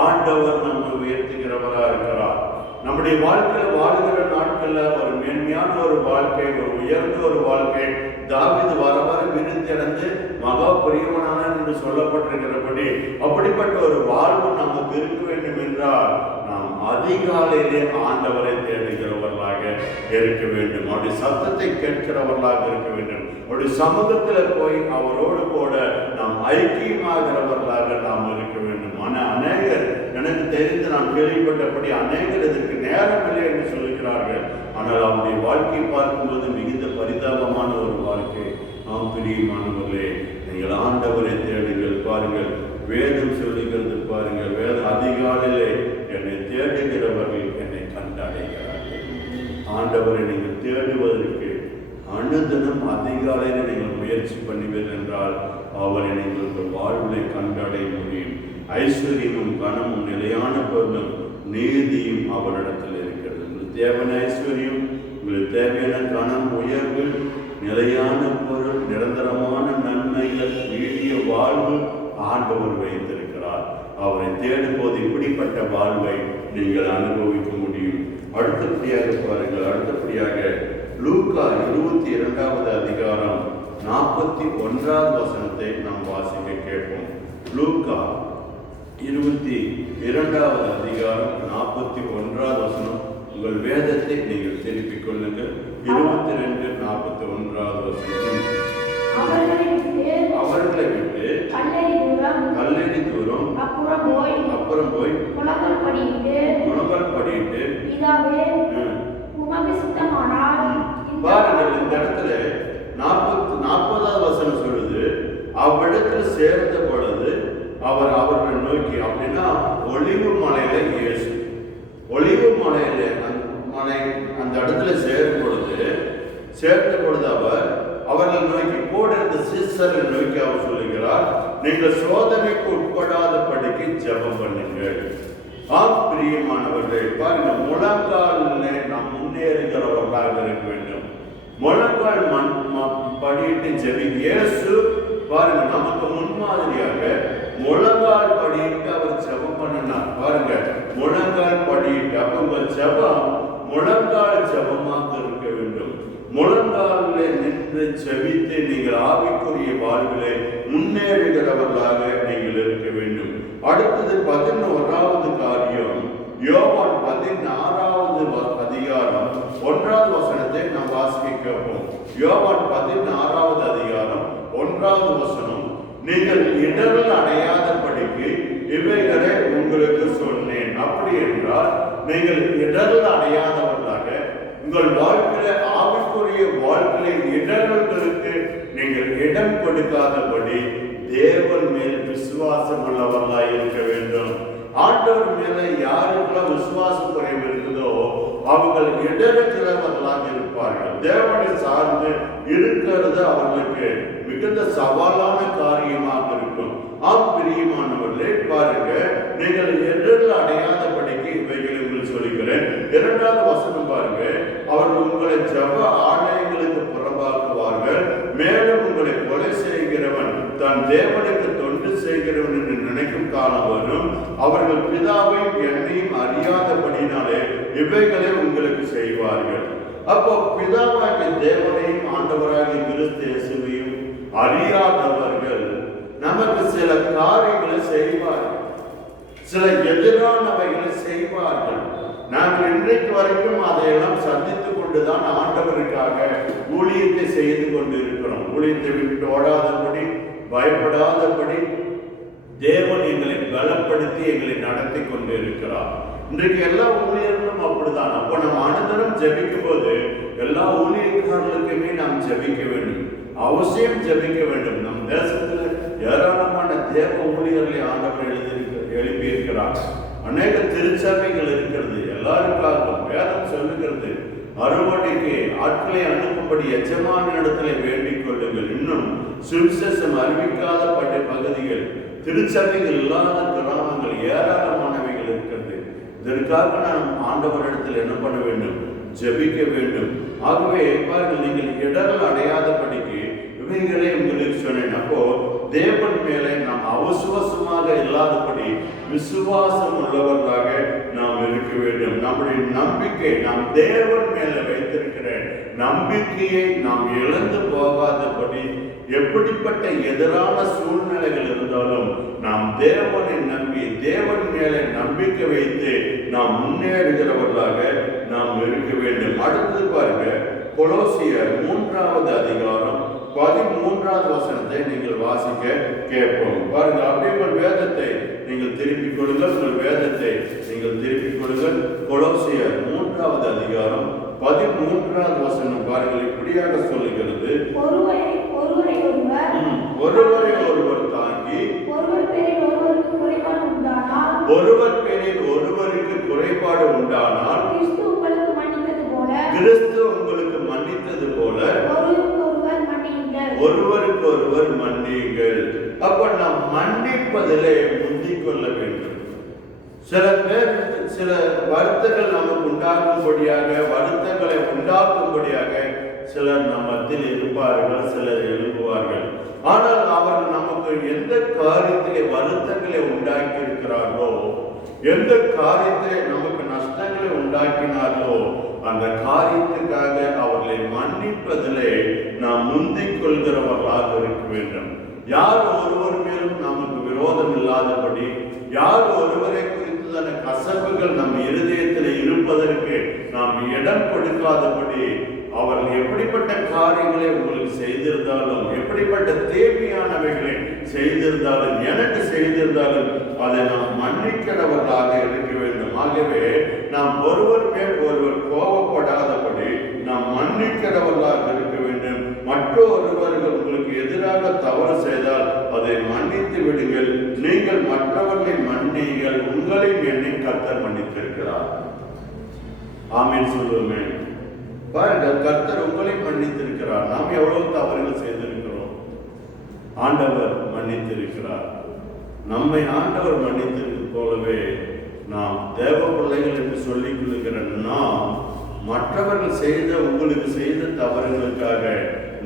ஆண்டவர் நம்மை உயர்த்துகிறவராக இருக்கிறார். நம்முடைய வாழ்க்கையில் வாழுகிற நாட்கள்ல ஒரு மேன்மையான ஒரு வாழ்க்கை, ஒரு உயர்ந்த ஒரு வாழ்க்கை, தாவீது வர விருத்தி அடைந்து மகா பிரியவனான என்று சொல்லப்பட்டிருக்கிறபடி அப்படிப்பட்ட ஒரு வாழ்வு நமக்கு இருக்க வேண்டும் என்றால் நாம் அதிகாலையிலே ஆண்டவரை தேடுகிறவர்களாக இருக்க வேண்டும். அவருடைய சத்தத்தை கேட்கிறவர்களாக இருக்க வேண்டும். அவருடைய சமூகத்தில் போய் அவரோடு கூட நாம் ஐக்கியமாகிறவர்களாக நாம் இருக்க வேண்டும். ஆனால் அநேகர் எனக்கு தெரிந்து நான் கேள்விப்பட்டபடி அநேகர் இதற்கு நேரமில்லை என்று சொல்லுகிறார்கள். ஆனால் அவருடைய வாழ்க்கை பார்க்கும்போது மிகுந்த பரிதாபமான ஒரு வாழ்க்கை. நாம் பிரியமானவர்களே, நீங்கள் ஆண்டவரை தேடுங்கள். பாருங்கள், வேதம் சொல்லுகிறது பாருங்கள், வேதம் அதிகாலையிலே என்னை தேடுகிறவர்கள் என்னை கண்டடைகிறார்கள். ஆண்டவரை நீங்கள் தேடுவதற்கு அனுதினம் அதிகாலையில் நீங்கள் முயற்சி பண்ணுவீர்கள் என்றால் அவரை நீங்கள் உங்கள் வாழ்விலை கண்டடைய முடியும். ஐஸ்வர்யமும் கனமும் நிலையான பொருளும் நீதியும் அவரிடத்தில் இருக்கிறது. உங்களுக்கு தேவையான ஐஸ்வர்யம், உங்களுக்கு தேவையான கனம், உயர்வு, நிலையான பொருள், நிரந்தரமான நன்மைகள், நீடிய வாழ்வு ஆண்டவர் வைத்திருக்கிறார். அவரை தேடும் போது இப்படிப்பட்ட வாழ்வை நீங்கள் அனுபவிக்க முடியும். அடுத்தபடியாக பாருங்கள், அடுத்தபடியாக லூக்கா 22வது அதிகாரம் 41வது வசனத்தை நாம் வாசிக்க கேட்போம். லூக்கா 22வது அதிகாரம் 41வது வசனம். உங்கள் வேதத்தை நீங்கள் திருப்பிக் கொள்ளுங்கள். 22:41வது வசனம். அவர்களை விட்டு கல்லடி தூரம் அப்புறம் போய் முழங்கால் படியிட்டு பாருங்கள், இந்த இடத்துல 40வது வசனம் சொல்லுது, அவ்விடத்தில் சேர்ந்த பொழுது அவர் அவர்களை நோக்கி, அப்படின்னா ஒலிவு மலையில இயேசு ஒலிவு மலையில அந்த இடத்துல சேர்ந்த பொழுது அவர்கள் நோக்கி கூட இருந்த சிஸ்டரை நோக்கி அவர் சொல்லுகிறார், நீங்கள் சோதனைக்கு உட்படாதபடிக்கு ஜெபம் பண்ணுங்கள். பிரியமானவர்களே, பாருங்க, முழங்காலிலே நாம் முன்னேறுகிறவர்களாக இருக்க வேண்டும். முழங்கால் படியிட்டு ஜெபி. இயேசு பாருங்க நமக்கு முன்மாதிரியாக முழங்கால் படியிட்டு அவர் ஜெபம் பண்ணினார். பாருங்க, முழங்கால் படியிட்டு. அப்ப உங்க ஜெபம் முழங்கால் ஜெபமாக இருக்க வேண்டும். முழங்காலிலே நின்று ஜெபித்து நீங்கள் ஆவிக்குரிய வாழ்விலே முன்னேறுகிறவர்களாக நீங்கள் இருக்க வேண்டும். அடுத்தது 11வது காரியம், யோவான் 16வது அதிகாரம் 1வது வசனத்தை நாம் வாசிக்க கேட்போம். யோவான் 16வது அதிகாரம் 1வது வசனம். நீங்கள் இடரல் அடையாதபடிக்கு இவைகளை உங்களுக்கு சொன்னேன். அப்படி என்றால் நீங்கள் இடரல் அடையாதவர்களாக உங்கள் வாழ்க்கையில ஆவிக்குரிய வாழ்க்கையில இடர்களுக்கு நீங்கள் இடம் கொடுக்காதபடி தேவன் மேல் விசுவாசம் உள்ளவர்களாய் இருக்க வேண்டும். ஆண்டவர் மேல யாருக்கெல்லாம் விசுவாசம் குறைவு இருக்குதோ அவர்கள் இடறுகிறவர்களாக இருப்பார்கள். தேவனை சார்ந்து இருக்கிறது அவர்களுக்கு மிகுந்த சவாலான காரியமாக இருக்கும். பிரியமானவர்களே, பாருங்க, நீங்கள் இடர்கள் அடையாதபடிக்கு இவைகளை உங்களுக்கு சொல்லுகிறேன். 2வது வசனம் பாருங்க, அவர்கள் உங்களை ஜெப ஆலயங்களுக்கு புறம்பாக்குவார்கள், மேலும் உங்களை கொலை செய்கிறவன் தன் தேவனுக்கு தொண்டு செய்கிறவன் என்று நினைக்கும் காலம் வரும். அவர்கள் பிதாவையும் என்னையும் அறியாதபடினாலே இவைகளை உங்களுக்கு செய்வார்கள். அப்போ பிதாவாகிய தேவனையும் ஆண்டவராகிய கிறிஸ்து இயேசுவையும் அறியாதவர்கள் நமக்கு சில காரியங்களை செய்வார்கள், சில எதிரானவைகளை செய்வார்கள். நாங்கள் இன்றைக்கு வரைக்கும் அதையெல்லாம் சந்தித்துக் கொண்டுதான் ஆண்டவருக்காக ஊழியத்தை செய்து கொண்டு இருக்கிறோம். ஊழியத்தை விட்டு ஓடாதபடி, பயப்படாதபடி தேவன் எங்களை பலப்படுத்தி எங்களை நடத்தி கொண்டு இருக்கிறார். இன்றைக்கு எல்லா ஊழியர்களும் அப்படிதான். அப்போ நம்ம அனுதினம் ஜெபிக்கும் போது எல்லா ஊழியர்களுக்குமே நாம் ஜெபிக்க வேண்டும், அவசியம் ஜெபிக்க வேண்டும். நம் தேசத்துல ஏராளமான தேவ ஊழியர்களை ஆண்டவர் எழுப்பி இருக்கிறார். அநேக திருச்சபைகள் இருக்கிறது. எல்லாருக்காகவும் வேதம் சொல்லுகிறது, அறுவடைக்கு ஆட்களை அனுப்பும்படி எஜமான இடத்துல வேண்டிக் கொள்ளுங்கள். இன்னும் சுவிசேஷம் அறிவிக்காத பகுதிகள், திருச்சபைகள் இல்லாத கிராமங்கள் ஏராளமானவைகள் இருக்கிறது. இதற்காக நாம் ஆண்டவரிடத்தில் என்ன பண்ண வேண்டும்? ஜெபிக்க வேண்டும். ஆகவே பாருங்கள், நீங்கள் இடர்கள் அடையாதபடிக்கு இவைகளே உங்களுக்கு சொன்னேன். அப்போ தேவன் மேலே நாம் அவிசுவாசமாக இல்லாதபடி விசுவாசம் உள்ளவர்களாக நாம் இருக்க வேண்டும். நம்முடைய நம்பிக்கை நாம் தேவன் மேலே வைத்திருக்கிற நம்பிக்கையை நாம் இழந்து போகாதபடி, எப்படிப்பட்ட எதிரான சூழ்நிலைகள் இருந்தாலும் நாம் தேவனை நம்பி தேவன் மேலே நம்பிக்கை வைத்து நாம் முன்னேறுகிறவர்களாக நாம் இருக்க வேண்டும். அடுத்தது பாருங்க, கொலோசியர் 3வது அதிகாரம் 13வது வசனத்தை நீங்கள் வாசிக்க கேட்போம். பாருங்க, அப்படியே உங்கள் வேதத்தை நீங்கள் திருப்பிக் கொள்ளுங்கள். உங்கள் வேதத்தை நீங்கள் திருப்பிக் கொள்ளுங்கள். கொலோசியர் 3வது அதிகாரம் 13வது வசனம் பாருங்கள், இப்படியாக சொல்லுகிறது. ஒருவரை ஒருவர் தாங்கி, ஒருவர் பேரில் ஒருவருக்கு குறைபாடு உண்டானால் கிறிஸ்து உங்களுக்கு மன்னித்தது போல ஒருவருக்கு ஒருவர் மன்னியுங்கள். அப்ப நாம் மன்னிப்பதிலே முந்திக் கொள்ள வேண்டும். சில பேர் சில வருத்தங்கள் நமக்கு வருத்தங்களை உண்டாக்கும்படியாக சிலர் நம்மத்தில் இருப்பார்கள், சிலர் எழுப்புவார்கள். ஆனால் அவர்கள் நமக்கு எந்த காரியத்திலே வருத்தங்களை உண்டாக்கி இருக்கிறார்களோ, எந்த காரியத்திலே நமக்கு நஷ்டங்களை உண்டாக்கினார்களோ, அந்த காரியத்துக்காக அவர்களை மன்னிப்பதிலே நாம் முந்திக் கொள்கிறவர்களாக இருக்க வேண்டும். யார் ஒருவர் மேலும் நமக்கு விரோதம் இல்லாதபடி, யார் ஒருவரை குறித்ததான கசப்புகள் நம் இருதயத்தில் இருப்பதற்கு நாம் இடம் கொடுக்காதபடி, அவர்கள் எப்படிப்பட்ட காரியங்களை உங்களுக்கு செய்திருந்தாலும், எப்படிப்பட்ட தேவையானவைகளை செய்திருந்தாலும், எனக்கு செய்திருந்தாலும் அதை நாம் மன்னிக்கிறவர்களாக இருக்க வேண்டும். ஆகவே நாம் ஒருவர் மேல் ஒருவர் கோபப்படாதபடி நாம் மன்னிக்கிறவர்களாக இருக்க வேண்டும். மற்றொருவர்கள் உங்களுக்கு எதிராக தவறு செய்தால் அதை மன்னித்து விடுங்கள். நீங்கள் மற்றவர்களை மன்னியுங்கள், உங்களையும் என்னை கர்த்தர் மன்னித்திருக்கிறார். ஆமென் சொல்லுவோமே. பாருங்கள், கர்த்தர் உங்களை மன்னித்திருக்கிறார். நாம் எவ்வளவு தவறுகள் செய்திருக்கிறோம், ஆண்டவர் மன்னித்திருக்கிறார். நம்மை ஆண்டவர் மன்னித்திருக்கிறது போலவே நாம் தேவ பிள்ளைகள் என்று சொல்லிக் கொள்கிற நாம் மற்றவர்கள் உங்களுக்கு செய்த தவறுகளுக்காக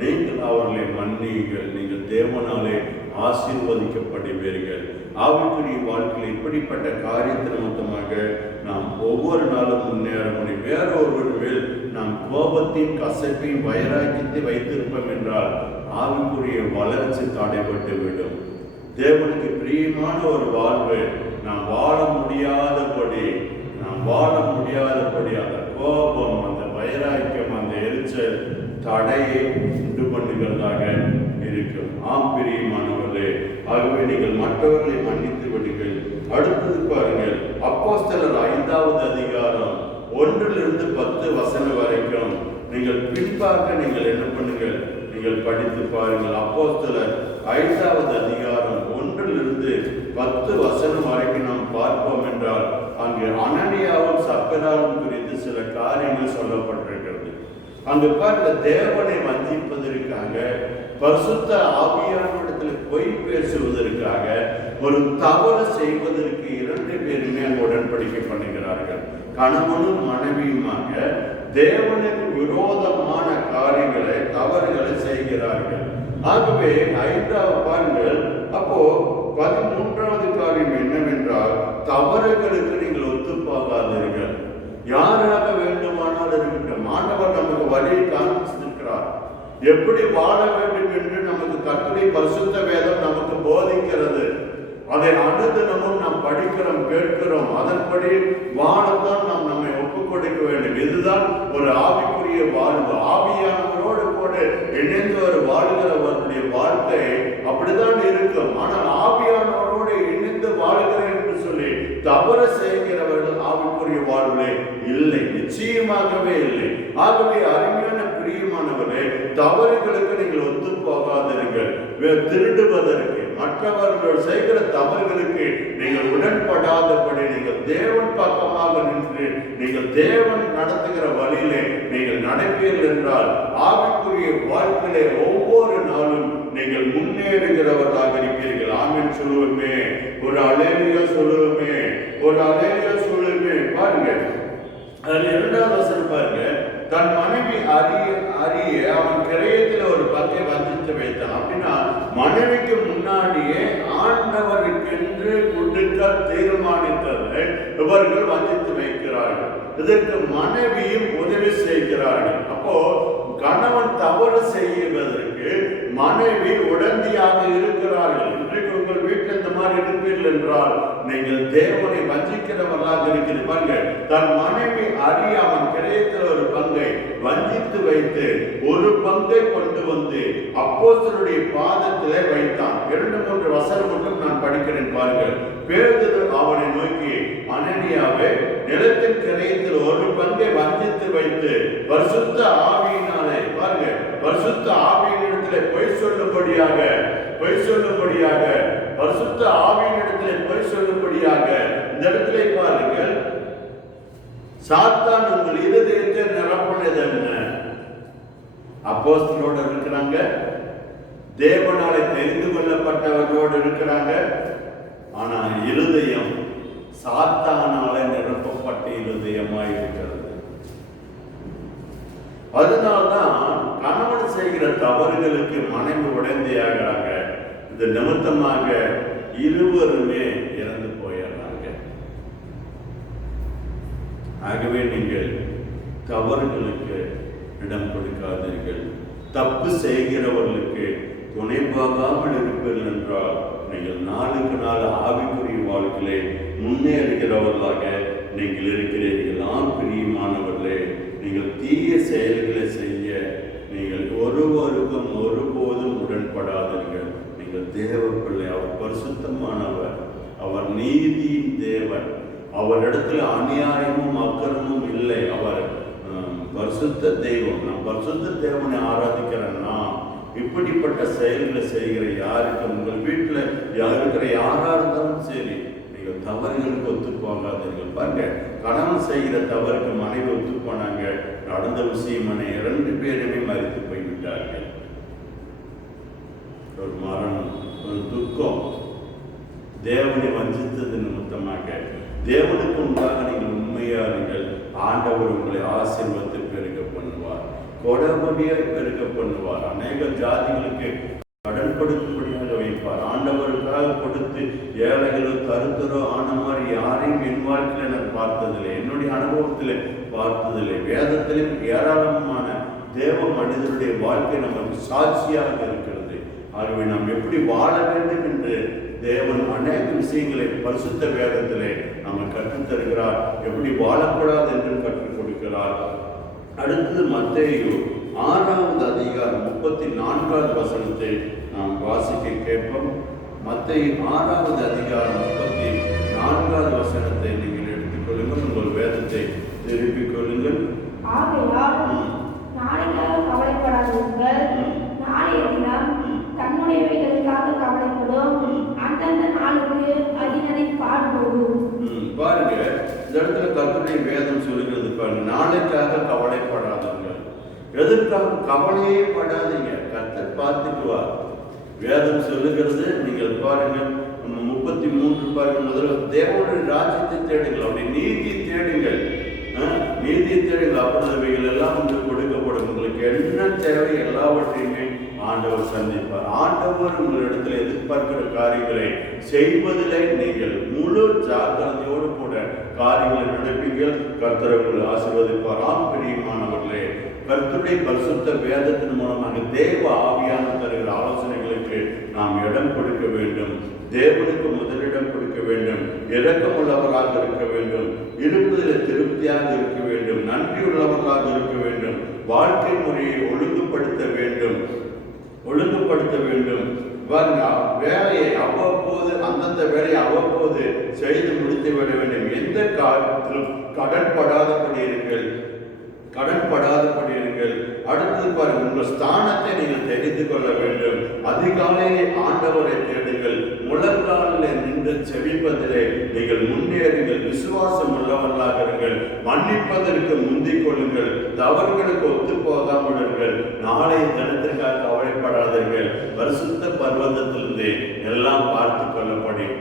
நீங்கள் அவர்களை மன்னியுங்கள். நீங்கள் தேவனாலே ஆசீர்வதிக்கப்படுவீர்கள். ஆவிக்குரிய வாழ்க்கையில் இப்படிப்பட்ட காரியத்தின் நிமித்தமாக நாம் ஒவ்வொரு நாளும் முன்னேற முடியும். வேறொருவர் மேல் நாம் கோபத்தையும் கசப்பையும் வைராக்கியத்தை வைத்திருப்போம் என்றால் ஆவிக்குரிய வளர்ச்சி தடைபட்டு விடும். தேவனுக்கு பிரியமான ஒரு வாழ்வு நாம் வாழ முடியாதபடி அந்த கோபம், அந்த வைராக்கியம், அந்த எரிச்சல் தடையை உண்டு பண்ணுகிறதாக இருக்கும். ஆம் பிரியமானவர்களே, ஆகவே நீங்கள் மற்றவர்களை மன்னித்து விடுங்கள். அடுத்தது பாருங்கள், அப்போஸ்தலர் 5வது அதிகாரம் 1-10 வசனம் வரைக்கும் நீங்கள் பின்பாக நீங்கள் என்ன பண்ணுங்கள், நீங்கள் படித்து பாருங்கள். அப்போஸ்தலர் 5வது அதிகாரம் 1-10 வசனம் வரைக்கும் நாம் பார்ப்போம் என்றால் அங்கு அனனியாவும் சப்பராவும் குறித்து சில காரியங்கள் சொல்லப்பட்டிருக்கிறது. அங்கு பாருங்க, தேவனை வஞ்சிப்பதற்காக, பரிசுத்த ஆவியானவரிடத்தில் பொய் பேசுவதற்காக, ஒரு தவறு செய்வதற்கு 2 பேருமே அங்கு உடன்படிக்கை பண்ணுகிறார்கள். கணவனும் மனைவியுமாக தேவனுக்கு விரோதமான காரியங்களை, தவறுகளை செய்கிறார்கள். ஆகவே 5வது பாருங்கள், அப்போ 13வது காரியம் என்னவென்றால், தவறுகளுக்கு நீங்கள் ஒத்துப்போகாதீர்கள். யாராக வேண்டுமானால் இருக்கட்டும், ஆண்டவர் நமக்கு வழியை காண்பித்திருக்கிறார். எப்படி வாழ வேண்டும் என்று நமக்கு கர்த்தருடைய பரிசுத்த வேதம் நமக்கு போதிக்கிறது. அதை அனுதினமும் நாம் படிக்கிறோம், கேட்கிறோம். அதன்படி வாழத்தான் நாம் நம்மை ஒப்புக் கொடுக்க வேண்டும். இதுதான் ஒரு ஆவிக்குரிய வாழ்வு. ஆவியானவரோடு கூட இணைந்து ஒரு வாழ்கிறவருடைய வாழ்க்கை அப்படிதான் இருக்கும். ஆனால் ஆவியானவரோடு இணைந்து வாழ்கிறேன் என்று சொல்லி தவறு செய்கிறவர்கள் ஆவிக்குரிய வாழ்விலே இல்லை, நிச்சயமாகவே இல்லை. ஆகவே அருமையான பிரியமானவர்களே, தவறுகளுக்கு நீங்கள் ஒத்து போகாதீர்கள். திருடுவதற்கு, மற்றவர்கள் செய்கிற தவறுகளுக்கு நீங்கள் உடன்படாதபடி நீங்கள் தேவன் பக்கமாக நின்று நீங்கள் தேவன் நடத்துகிற வழியிலே நீங்கள் நடப்பீர்கள் என்றால் ஆவிக்குரிய வாழ்க்கையிலே ஒவ்வொரு நாளும் நீங்கள் முன்னேறுகிறவர்களாக இருப்பீர்கள். ஆமென் சொல்லுவோமே, ஒரு அல்லேலூயா சொல்லுவோமே, ஒரு அல்லேலூயா சொல்லுவோமே. பாருங்க, அதில் 2வது வசனம் பாருங்க, தன் மனைவி அறிய அவன் கிரயத்தில் ஒரு பங்கை வஞ்சித்து வைத்தான். அப்படின்னா மனைவிக்கு முன்னாடியே ஆண்டவருக்கென்று கொடுக்க தீர்மானித்ததை இவர்கள் வஞ்சித்து வைக்கிறார்கள். இதற்கு மனைவியும் உதவி செய்கிறார்கள். அப்போ கணவன் தவறு செய்வதற்கு மனைவி உடந்தையாக இருக்கிறார்கள். இன்றைக்கு உங்கள் வீட்டில் இந்த மாதிரி இருப்பீர்கள் என்றால் நீங்கள் தேவனை வஞ்சிக்கிறவர்களாக இருக்கிறீர்கள். தன் மனைவி அறிய அவன் கிரயத்தில் ஒரு பங்கை வஞ்சித்து வைத்து ஒரு பங்கை கொண்டு வந்து அப்போஸ்தலருடைய பாதத்திலே வைத்தான். 2-3 வசனம் மட்டும் நான் படிக்கிறேன் பாருங்கள். பேதுரு அவனை நோக்கி, அனனியாவே, நிலத்தின் கிரயத்தில் 1/4 வஞ்சித்து வைத்து பரிசுத்த ஆவியினாலே, பாருங்க, பரிசுத்த ஆவியினிடத்திலே பொய் சொல்லும்படியாக பரிசுத்த ஆவியினிடத்திலே பொய் சொல்லும்படியாக, இந்த இடத்திலே பாருங்கள், சாத்தான் உங்கள் இருதயத்தை நிரப்பினது என்ன? அப்போஸ்தலரோடு இருக்கிறாங்க, தேவனாலே தெரிந்து கொள்ளப்பட்டவர்களோடு இருக்கிறாங்க. ஆனா இருதயம் சாத்தானால நிரப்பப்பட்ட இருதயமாய் இருக்கிறது. அதனால்தான் கணவன் செய்கிற தவறுகளுக்கு மனைவி உடந்தையாகிறாங்க. இது நிமித்தமாக இருவருமே இறந்து போயிடுறாங்க. ஆகவே நீங்கள் தவறுகளுக்கு இடம் கொடுக்காதீர்கள். தப்பு செய்கிறவர்களுக்கு துணை போகாமல் இருப்பீர்கள் என்றால் நீங்கள் நாளுக்கு நாள் ஆவிக்குரிய வாழ்க்கையிலே முன்னேறுகிறவர்களாக நீங்கள் இருக்கிறீர்கள். ஆண் பிரியமானவர்களே, நீங்கள் தீய செயல்களை செய்ய நீங்கள் ஒருவருக்கும் ஒருபோதும் உடன்படாதீர்கள். நீங்கள் தேவ பிள்ளை, அவர் பரிசுத்தமானவர், அவர் நீதியின் தேவன், அவரிடத்தில் அநியாயமும் அக்கிரமும் இல்லை. அவர் பரிசுத்த தெய்வம். நான் பரிசுத்த தேவனை ஆராதிக்கிறேன்னா இப்படிப்பட்ட செயல்களை செய்கிற யாருக்கு, உங்கள் வீட்டில் இருக்கிற யாரா இருந்தாலும் சரி, நீங்கள் தவறுகளுக்கு ஒத்து போகாதீர்கள். பாருங்க, கணவன் செய்கிற தவறுக்கு மனைவி ஒத்து போனாங்க. நடந்த விஷயம் 2 பேருமே மரித்து போய்விட்டார்கள். ஒரு மரணம், ஒரு துக்கம், தேவனை வஞ்சித்தது நிமித்தமாக. தேவனுக்கு உண்டாக நீங்கள் உண்மையாளர்கள், ஆண்டவர் உங்களை ஆசீர்வாதத்தை பெருக பண்ணுவார், கொடபடியாய் பெருக பண்ணுவார். அநேக ஜாதிகளுக்கு கடன் கொடுக்கும்படியாக வைப்பார். ஆண்டவருக்காக கொடுத்து ஏழைகளோ தருத்தரோ ஆன மாதிரி யாரையும் என் வாழ்க்கையில் நான் பார்த்ததில்லை, என்னுடைய அனுபவத்தில் பார்த்ததில்லை. வேதத்திலும் ஏராளமான தேவ மனிதனுடைய வாழ்க்கை நமக்கு சாட்சியாக இருக்கிறது. ஆகவே நாம் எப்படி வாழ வேண்டும் என்று தேவன் அநேக விஷயங்களை பரிசுத்த வேதத்திலே நம்ம கற்றுத்தருகிறார். எப்படி வாழக்கூடாது என்று கற்றுக் கொடுக்கிறார். அடுத்தது மத்தேயு 6வது அதிகாரம் 34வது வசனத்தை நாம் வாசிக்க கேட்போம். மத்தேயு 6வது அதிகாரம் 34வது வசனத்தை நீங்கள் எடுத்துக்கொள்ளுங்கள். உங்கள் வேதத்தை திருப்பிக் கொள்ளுங்கள். கவலைப்படாதீர்கள், நாளைய தினம் தன்னுடையவைகளுக்காக கவலைப்படும், அந்தந்த நாளுக்கு அதினதை பாடுபோடும். பாருங்க, இந்த இடத்துல கர்த்தருடைய வேதம் சொல்லுகிறது பாருங்க, நாளைக்காக கவலைப்படாதீர்கள். எதற்காக கவலையே படாதீங்க, கர்த்தர் பார்த்துக்குவார். வேதம் சொல்லுகிறது. நீங்கள் பாருங்க 33 பாருங்க, முதல்ல தேவனுடைய ராஜ்யத்தை தேடுங்கள், அவருடைய நீதியை தேடுங்கள், நீதியை தேடுங்கள், அப்பொழுதுவைகள் எல்லாம் உங்களுக்கு கொடுக்கப்படும். உங்களுக்கு என்ன தேவை எல்லாவற்றையுமே ஆண்டவர் சந்திப்பார். ஆண்டவர் உங்களிடத்தில் எதிர்பார்க்கிற காரியங்களை செய்வதிலே நீங்கள் முழு ஜாக்கிரதையோடு கூட காரியங்களை நடப்பீர்கள். கர்த்தர் உங்களை ஆசீர்வதிப்பார். ஆம் பிரியமானவர்களே, கர்த்தருடைய பரிசுத்த வேதத்தின் மூலமாக தேவ ஆவியான தருகிற ஆலோசனைகளுக்கு நாம் இடம் கொடுக்க வேண்டும். தேவனுக்கு முதலிடம் கொடுக்க வேண்டும். இரக்கமுள்ளவராக இருக்க வேண்டும். இருப்பதில் திருப்தியாக இருக்க வேண்டும். நன்றியுள்ளவர்களாக இருக்க வேண்டும். வாழ்க்கை முறையை ஒழுங்குபடுத்த வேண்டும். வேலையை அவ்வப்போது, அந்தந்த வேலையை அவ்வப்போது செய்து முடித்து விட வேண்டும். எந்த காலத்திலும் கடன்படாதபடி இருங்கள். அடுத்தது பாருங்கள், உங்கள் ஸ்தானத்தை நீங்கள் தெரிந்து கொள்ள வேண்டும். அதிகாலையிலே ஆண்டவரை தேடுங்கள். முழங்காலில் நின்று செபிப்பதிலே நீங்கள் முன்னேறுங்கள். விசுவாசம் உள்ளவர்களாக இருங்கள். மன்னிப்பதற்கு முந்திக் கொள்ளுங்கள். தவறுகளுக்கு ஒத்து போகாமல் நாளைய தினத்திற்காக கவலைப்படாதீர்கள். பரிசுத்த பர்வதத்திலிருந்து எல்லாம் பார்த்து கொள்ளப்படும்.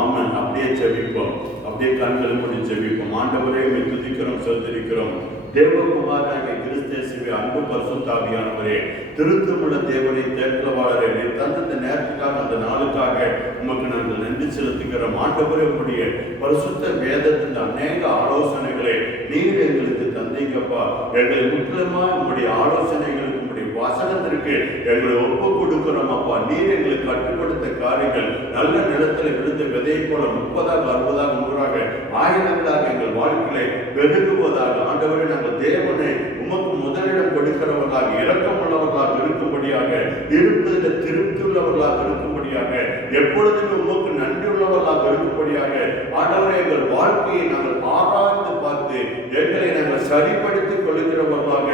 ஆமென். அப்படியே செபிப்போம். அப்படியே கண்களை மூடி செபிப்போம். ஆண்டவரே, துதிக்கிறோம், சொத்திருக்கிறோம். தேவகுமாராகிய கிறிஸ்தேசுவே, அன்பு பரிசுத்த ஆவியானவரே, திருத்தமுள்ள தேவனை தேற்றவாளரே, நீர் தந்த நேரத்துக்காக, அந்த நாளுக்காக உமக்கு நாங்கள் நன்றி செலுத்துகிறோம். ஆண்டவரே, உடைய பரிசுத்த வேதத்தின் அநேக ஆலோசனைகளை நீர் எங்களுக்கு தந்தீங்கப்பா. எங்களை முக்கியமாக உங்களுடைய ஆலோசனைகளுக்கு, உங்களுடைய வசனத்திற்கு எங்களை ஒப்பு கொடுக்கிறோம் அப்பா. நீர் எங்களுக்கு கட்டுப்படுத்த காரியங்கள் நல்ல நிலத்தில் விழுந்த விதை போல 30 60 100 ஆயிரங்களாக எங்கள் வாழ்க்கையை பெருகுவதாக. ஆண்டவரே, நாங்கள் தேவனை உமக்கு முதலிடம் கொடுக்கிறவர்களாக, இரக்கமுள்ளவர்களாக இருக்கும்படியாக, இருப்பதில் திருப்தி உள்ளவர்களாக இருக்கும்படியாக, எப்பொழுதுமே உமக்கு நன்றி உள்ளவர்களாக இருக்கும்படியாக ஆண்டவரே, எங்கள் வாழ்க்கையை நாங்கள் ஆராய்ந்து பார்த்து எங்களை நாங்கள் சரிப்படுத்திக் கொள்கிறவர்களாக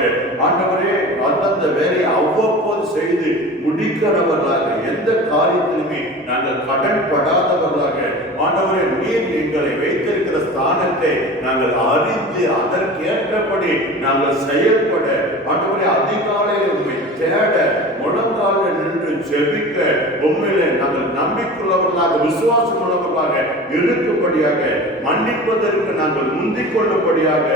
ஆண்டவரே, அந்தந்த வேலையை அவ்வப்போது செய்து முடிக்கிறவர்களாக, எந்த காரியத்திலுமே நாங்கள் கடன் படாதவர்களாக ஆண்டவரே, நீர் எங்களை வைத்திருக்கிற ஸ்தானத்தை நாங்கள் அறிந்து அதற்கேற்றபடி நாங்கள் செயல்பட ஆண்டவரே, அதிகாலையில் உண்மை தேட முழங்காலில் நின்று ஜெபிக்க உண்மையிலே நாங்கள் நம்பிக்கையுள்ளவர்களாக விசுவாசம் உள்ளவர்களாக இருக்கும்படியாக, மன்னிப்பதற்கு நாங்கள் முந்திக் கொள்ளும்படியாக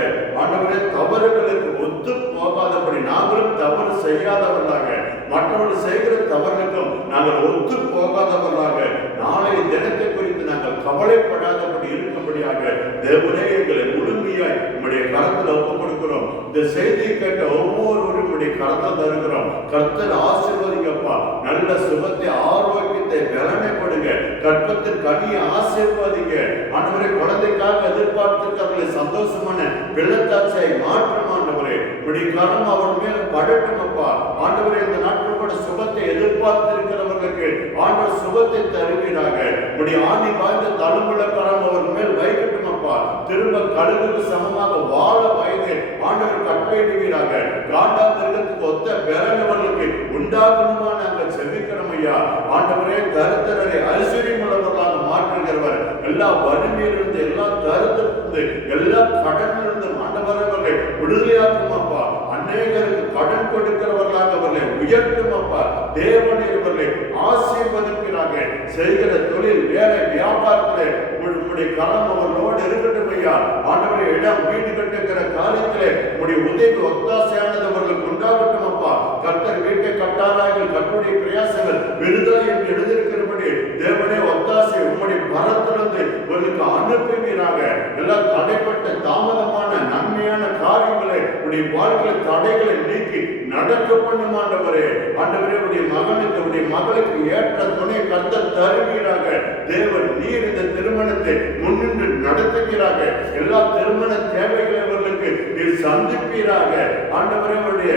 ஆண்டவரே, தவறுகளுக்கு ஒத்து போகாதபடி நாங்களும் தவறு செய்யாதவர்களாக, மற்றவர்கள் செய்கிற தவறுகளுக்கும் நாங்கள் ஒத்து போகாதவர்களாக, நாளைய தினத்தை குறித்து நாங்கள் கவலைப்படாதபடி இருக்கும்படியாக தேவனே, எங்களை முழுமையாய் உம்முடைய கரத்தில் ஒப்புக் கொடுக்கிறோம். இந்த செய்தியை கேட்ட ஒவ்வொருவரும் உம்முடைய கரத்தில் தருகிறோம். கர்த்தர் ஆசீர்வதிங்கப்பா. நல்ல சுகத்தை, ஆரோக்கியத்தை, பலனை கொடுங்க. கற்பத்தின் கனியை ஆசீர்வதிங்க ஆண்டவரே. குழந்தைக்காக எதிர்பார்த்திருக்கிறவர்களை சந்தோஷமான வெள்ளத்தாட்சியை மாற்றும் ஆண்டவரே. உம்முடைய கரம் அவர் மேல் படட்டும் அப்பா. ஆண்டவரே, இந்த நாட்கள் கூட சுகத்தை எதிர்பார்த்திருக்கிறவர்களுக்கு ஆண்டவர் சுகத்தை தருவீராக. உம்முடைய ஆணி பாய்ந்த தழும்புல கரம் அவர் மேல் வைக்கட்டும் அப்பா. திரும்ப கழுகுக்கு சமமாக வாழ வயது ஆண்டவர் கட்டளையிடுவீராக. காண்டாமிருகத்துக்கு ஒத்த பெறவர்களுக்கு உண்டாகணுமா நாங்கள் செபிக்கிறோம் ஐயா. ஆண்டவரே, தரித்திரரை ஐஸ்வர்யம் உள்ளவர்களாக மாற்றுகிறவர். எல்லா வறுமையிலிருந்து, எல்லா தரித்திரத்திலிருந்து, எல்லா கடனிலிருந்து ஆண்டவர்களை விடுதலையாக்கும் அப்பா. அநேகருக்கு கடன் கொடுக்கிறவர்களாக அவர்களை உயர்த்தும் அப்பா. தேவன் இவர்களை ஆசீர்வதிப்பீராக. செய்கிற தொழில், வேலை, வியாபாரத்திலே உங்களுடைய கரம் அவர்களோடு இருக்கட்டும் ஐயா. ஆண்டவரே, இடம் வீடு கட்டுகிற காரியத்திலே உங்களுடைய உதவி ஒத்தாசையானது அவர்களுக்கு உண்டாகட்டும் அப்பா. கர்த்தர் வீட்டை கட்டாராய்கள், கர்த்தருடைய பிரயாசங்கள் விடுதலை என்று எழுதியிருக்கிறபடி தேவனே, ஒத்தாசை உம்முடைய பரத்திலிருந்து உங்களுக்கு அனுப்புவீராக. எல்லாம் தடைப்பட்ட தாமதமான நன்மையான காரியங்களை உடைய வாழ்க்கையில் தடைகளை நீக்கி நடக்க பண்ணும் ஆண்டவரே. ஆண்டவரே, உடைய மகனுக்கு, உடைய மகளுக்கு ஏற்ற துணை கர்த்தர் தருவீராக. தேவன் நீர் இந்த திருமணத்தை முன்னின்று நடத்துவீராக. எல்லா திருமண தேவைகளை அவர்களுக்கு நீர் சந்திப்பீராக. ஆண்டவரே, உடைய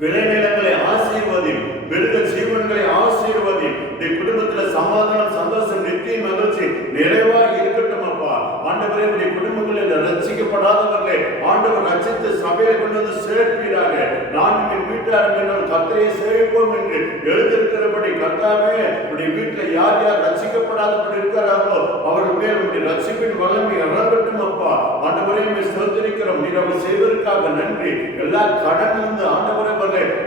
விளைநிலங்களை ஆசீர்வதி, மிருக ஜீவன்களை ஆசீர்வதி. இந்த குடும்பத்தில் சமாதானம், சந்தோஷம், நித்திய மகிழ்ச்சி நிறைவாக இருக்கட்டும் அப்பா. ஆண்டவரே, உடைய குடும்பங்களில் ரட்சிக்கப்படாதவர்களை ஆண்டவர் ரட்சித்து சபையை கொண்டு வந்து சேர்ப்பீராக. நான் என் வீட்டார் கர்த்தரை சேவிப்போம் என்று எழுதியிருக்கிறபடி கர்த்தாவே, உடைய வீட்டில் யார் யார் ரட்சிக்கப்படாதபடி இருக்கிறார்களோ அவர்கள் மேல் உடைய ரட்சிப்பின் வல்லமை இறங்கட்டும் அப்பா. ஆண்டவரே, ஸ்தோத்திரிக்கிறோம். நீர் அவர் செய்வதற்காக நன்றி. எல்லா கடனிலிருந்து ஆண்டவரை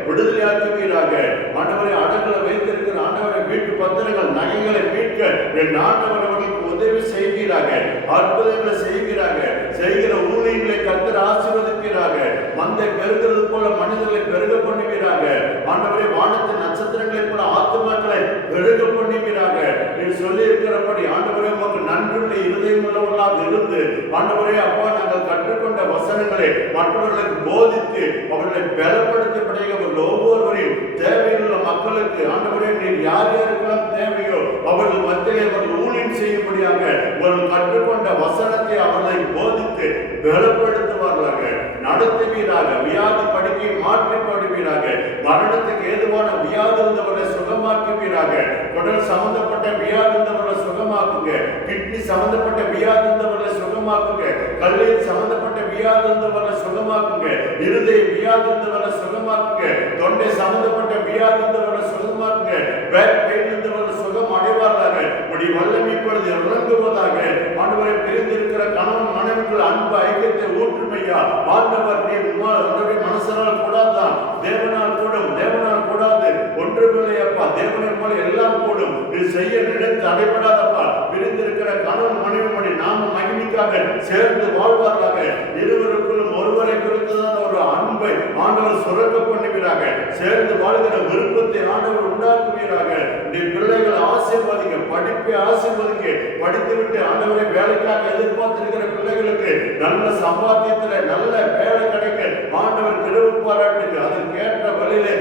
விடுதலையாக்குவீராக. ஆண்டவரை, அடங்களை வைத்திருக்கிற ஆண்டவரை வீட்டு பத்திரங்கள், நகைகளை மீட்க என் ஆண்டவர் அவர்களுக்கு உதவி செய்வீராக. அற்புதங்களை செய்வீராக. செய்கிற ஊழியர்களை கர்த்தர் ஆசீர்வதிப்பீராக. மந்தை பெருகிறது போல மனிதர்களை பெருக பண்ணுவீராக. ஆண்டவரே, வானத்தின் நட்சத்திரங்களை போல ஆத்துமாக்களை பெருக பண்ணுவீராக. நீ சொல்லி இருக்கிறபடி ஆண்டவரே, உமக்கு நன்றியுள்ள இருதயம் உள்ளவர்களாக இருந்து ஆண்டவரே அப்பா, நாங்கள் கற்றுக்கொண்ட வசனங்களை மற்றவர்களுக்கு போதித்து அவர்களை பலப்படுத்தப்படைய ஒவ்வொருவரையும் தேவையுள்ள மக்களுக்கு ஆண்டவரே, நீர் யார் யாருக்கெல்லாம் தேவையோ அவர்கள் மத்தியிலே அவர்கள் ஊழியம் செய்யும்படியாக அவர்கள் கற்றுக்கொண்ட வசனத்தை அவர்களை போதித்து பலப்படுத்துவார்களாக, நடத்துவீராக. வியாதி படுக்கையை மாற்றிப்படுவீராக. மரணத்துக்கு ஏதுவான வியாதி இருந்தவர்களை சுகமாக்குவீராக. உடல் சம்பந்தப்பட்ட வியாதி இருந்தவர்களை சுகமாக்குங்க. கிட்னி சம்பந்தப்பட்ட வியாதி இருந்தவர்களை சுகமாக்குங்க. கல்லீரல் சம்பந்தப்பட்ட வியாதி இருந்தவர்களை சுகமாக்குங்க. இருதய வியாதி இருந்தவர்களை சுகமாக்குங்க. தொண்டை சம்பந்தப்பட்ட வியாதி இருந்தவர்களை சுகமாக்குங்க. பேக் பெயின் இருந்தவர்களை சுகம் அடைவார்களாக. உடைய வல்லமை இப்பொழுது இறங்குவதாக. ஆண்டவரை, பிரிந்திருக்கிற கணவன் மனைவிக்குள் அன்பு, ஐக்கியத்தை ஊற்றுமையா ஆண்டவர் நீர் மனசனால் கூடாதான், தேவனால் கூடும், தேவனால் கூடாது ஒன்றுமில்லை அப்பா. தேவனை போல எல்லாம் கூடும். இது செய்ய நினைத்து அடைபடாதப்பா. பிரிந்திருக்கிற கணவன் மனைவி நாம மகிமைக்காக சேர்ந்து வாழ்வார்களாக. இருவருக்குள்ளும் ஒருவரை குறித்துதான் ஒரு அன்பை ஆண்டவர் சுரக்க பண்ணுவீராக. சேர்ந்து வாழ்கிற விருப்பத்தை ஆண்டவர் உண்டாக்குவீராக. நீ பிள்ளைகள் ஆசீர்வதிங்க, படிப்பை ஆசீர்வதிங்க. படித்துவிட்டு ஆண்டவரை வேலைக்காக எதிர்பார்த்திருக்கிற பிள்ளைகளுக்கு நல்ல சம்பாத்தியத்தில் நல்ல வேலை கிடைக்க ஆண்டவர் கிருபை பாராட்டுங்க. அதற்கு ஏற்ற வழியிலே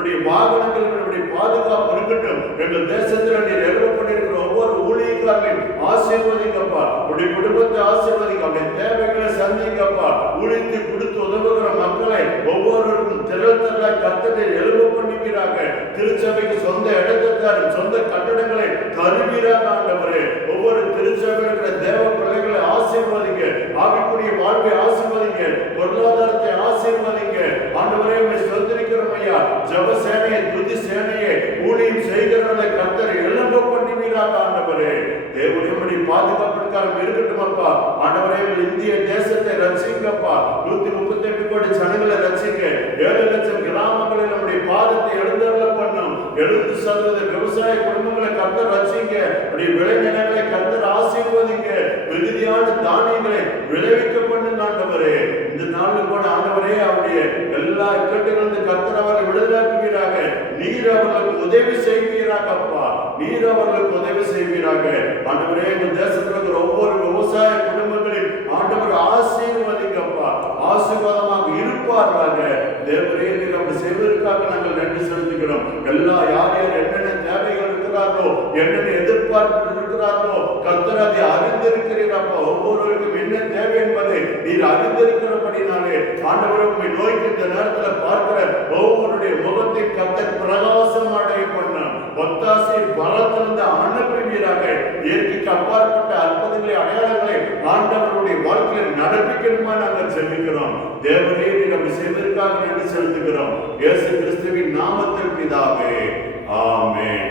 நம்முடைய வாகனங்கள், நம்முடைய பாதுகாப்பு இருக்கட்டும். எங்கள் தேசத்தில் நீர் எழுத பண்ணியிருக்கிற ஒவ்வொரு ஊழியக்காரர்களையும் ஆசீர்வதிங்கப்பா. உடைய குடும்பத்தை ஆசீர்வதிங்க. அவருடைய தேவைகளை சந்திங்கப்பா. ஊழியத்தை கொடுத்து உதவுகிற மக்களை ஒவ்வொருவருக்கும் திரள் திரளாய் கர்த்தரை எழுத பண்ணுவீராக. திருச்சபைக்கு சொந்த இடத்தை தாரும், சொந்த கட்டடங்களை தருவீராக ஆண்டவரே. ஒவ்வொரு திருச்சபையில் தேவ பிள்ளைகளை ஆசீர்வதிங்க. ஆவிக்குரிய வாழ்வை ஆசீர்வதிங்க. பொருளாதாரத்தை ஆசீர்வதிங்க ஆண்டவரே. ஸ்தோத்திரிக்கிறோம் ஐயா. ஜெப சேனையை, துதி சேனையை, ஊழியம் செய்கிறவர்களை கர்த்தரை எழும்ப பண்ணுவீராக ஆண்டவரே. தேவனுடைய பாதுகாப்பிற்காக இருக்கட்டும் அப்பா. ஆண்டவரே, இந்திய தேசத்தை ரட்சிங்கப்பா. 138 கோடி ஜனங்களை ரட்சிங்க. 7 லட்சம் கிராமங்களில் நம்முடைய பாதத்தை எழுந்தருள பண்ணும். 70% விவசாய குடும்பங்களை கர்த்தர் ரட்சிங்க. விளைநிலங்களை கர்த்தர் ஆசீர்வதிங்க. மிகுதியான தானியங்களை விளைவிக்க பண்ணுங்க ஆண்டவரே. இந்த நாளில் கூட ஆண்டவரே, அவருடைய எல்லா இக்கட்டுகளிலிருந்து கர்த்தர் அவர்களை விடுதலாக்குவீராக. நீர் அவர்களுக்கு உதவி செய்வீராக அப்பா. நீர் அவர்களுக்கு உதவி செய்வீராக ஆண்டவரே. எங்கள் தேசத்தில் இருக்கிற ஒவ்வொரு விவசாய குடும்பங்களையும் ஆண்டவர் ஆசீர்வதிங்கப்பா. ஆசீர்வாதமாக இருப்பார்களாக. தேவரே, நீர் அப்படி செய்வதற்காக நாங்கள் நன்றி செலுத்துகிறோம். எல்லா யார் யார் என்னென்ன தேவைகள் இருக்கிறார்களோ, என்னென்ன எதிர்பார்ப்பு இருக்கிறார்களோ கர்த்தர் அதை அறிந்திருக்கிறீரப்பா. ஒவ்வொருவருக்கும் என்ன தேவை என்பதை நீர் அறிந்திருக்கிறபடினாலே ஆண்டவர் உம்மை நோக்கி இந்த நேரத்தில் பார்க்கிற ஒவ்வொருடைய முகத்தை கர்த்தர் பிரகாசம் அடைய பண்ண ஒத்தாசை பலத்திலிருந்து அனுப்புவீராக. இயற்கைக்கு அப்பாற்பட்ட அற்புதங்களை, அடையாளங்களை ஆண்டவருடைய வாழ்க்கையில் நடப்பிக்கணுமா நாங்கள் செல்லுகிறோம். தேவரே, நீர் அப்படி செய்வதற்காக நன்றி செலுத்துகிறோம். இயேசு கிறிஸ்துவின் நாமத்தில் பிதாவே, ஆமென்.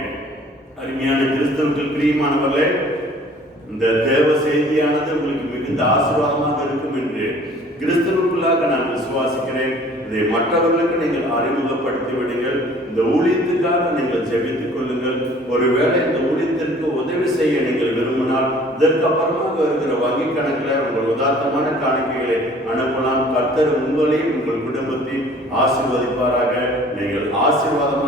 அருமையான கிறிஸ்துவுக்கு பிரியமானவர்களே, இந்த தேவ செய்தியானது உங்களுக்கு மிகுந்த ஆசீர்வாதமாக இருக்கும் என்று கிறிஸ்துவுக்குள்ளாக நான் விசுவாசிக்கிறேன். இதை மற்றவர்களுக்கு நீங்கள் அறிமுகப்படுத்தி விடுங்கள். இந்த ஊழியத்துக்காக நீங்கள் ஜெபித்துக் கொள்ளுங்கள். ஒருவேளை இந்த ஊழியத்திற்கு உதவி செய்ய நீங்கள் விரும்பினால் இதற்கு அப்புறமாக வருகிற வங்கி கணக்கில் உங்கள் உதார்த்தமான காணிக்கைகளை அனுப்பலாம். கர்த்தர் உங்களையும் உங்கள் குடும்பத்தையும் ஆசீர்வதிப்பாராக. நீங்கள் ஆசீர்வாதம்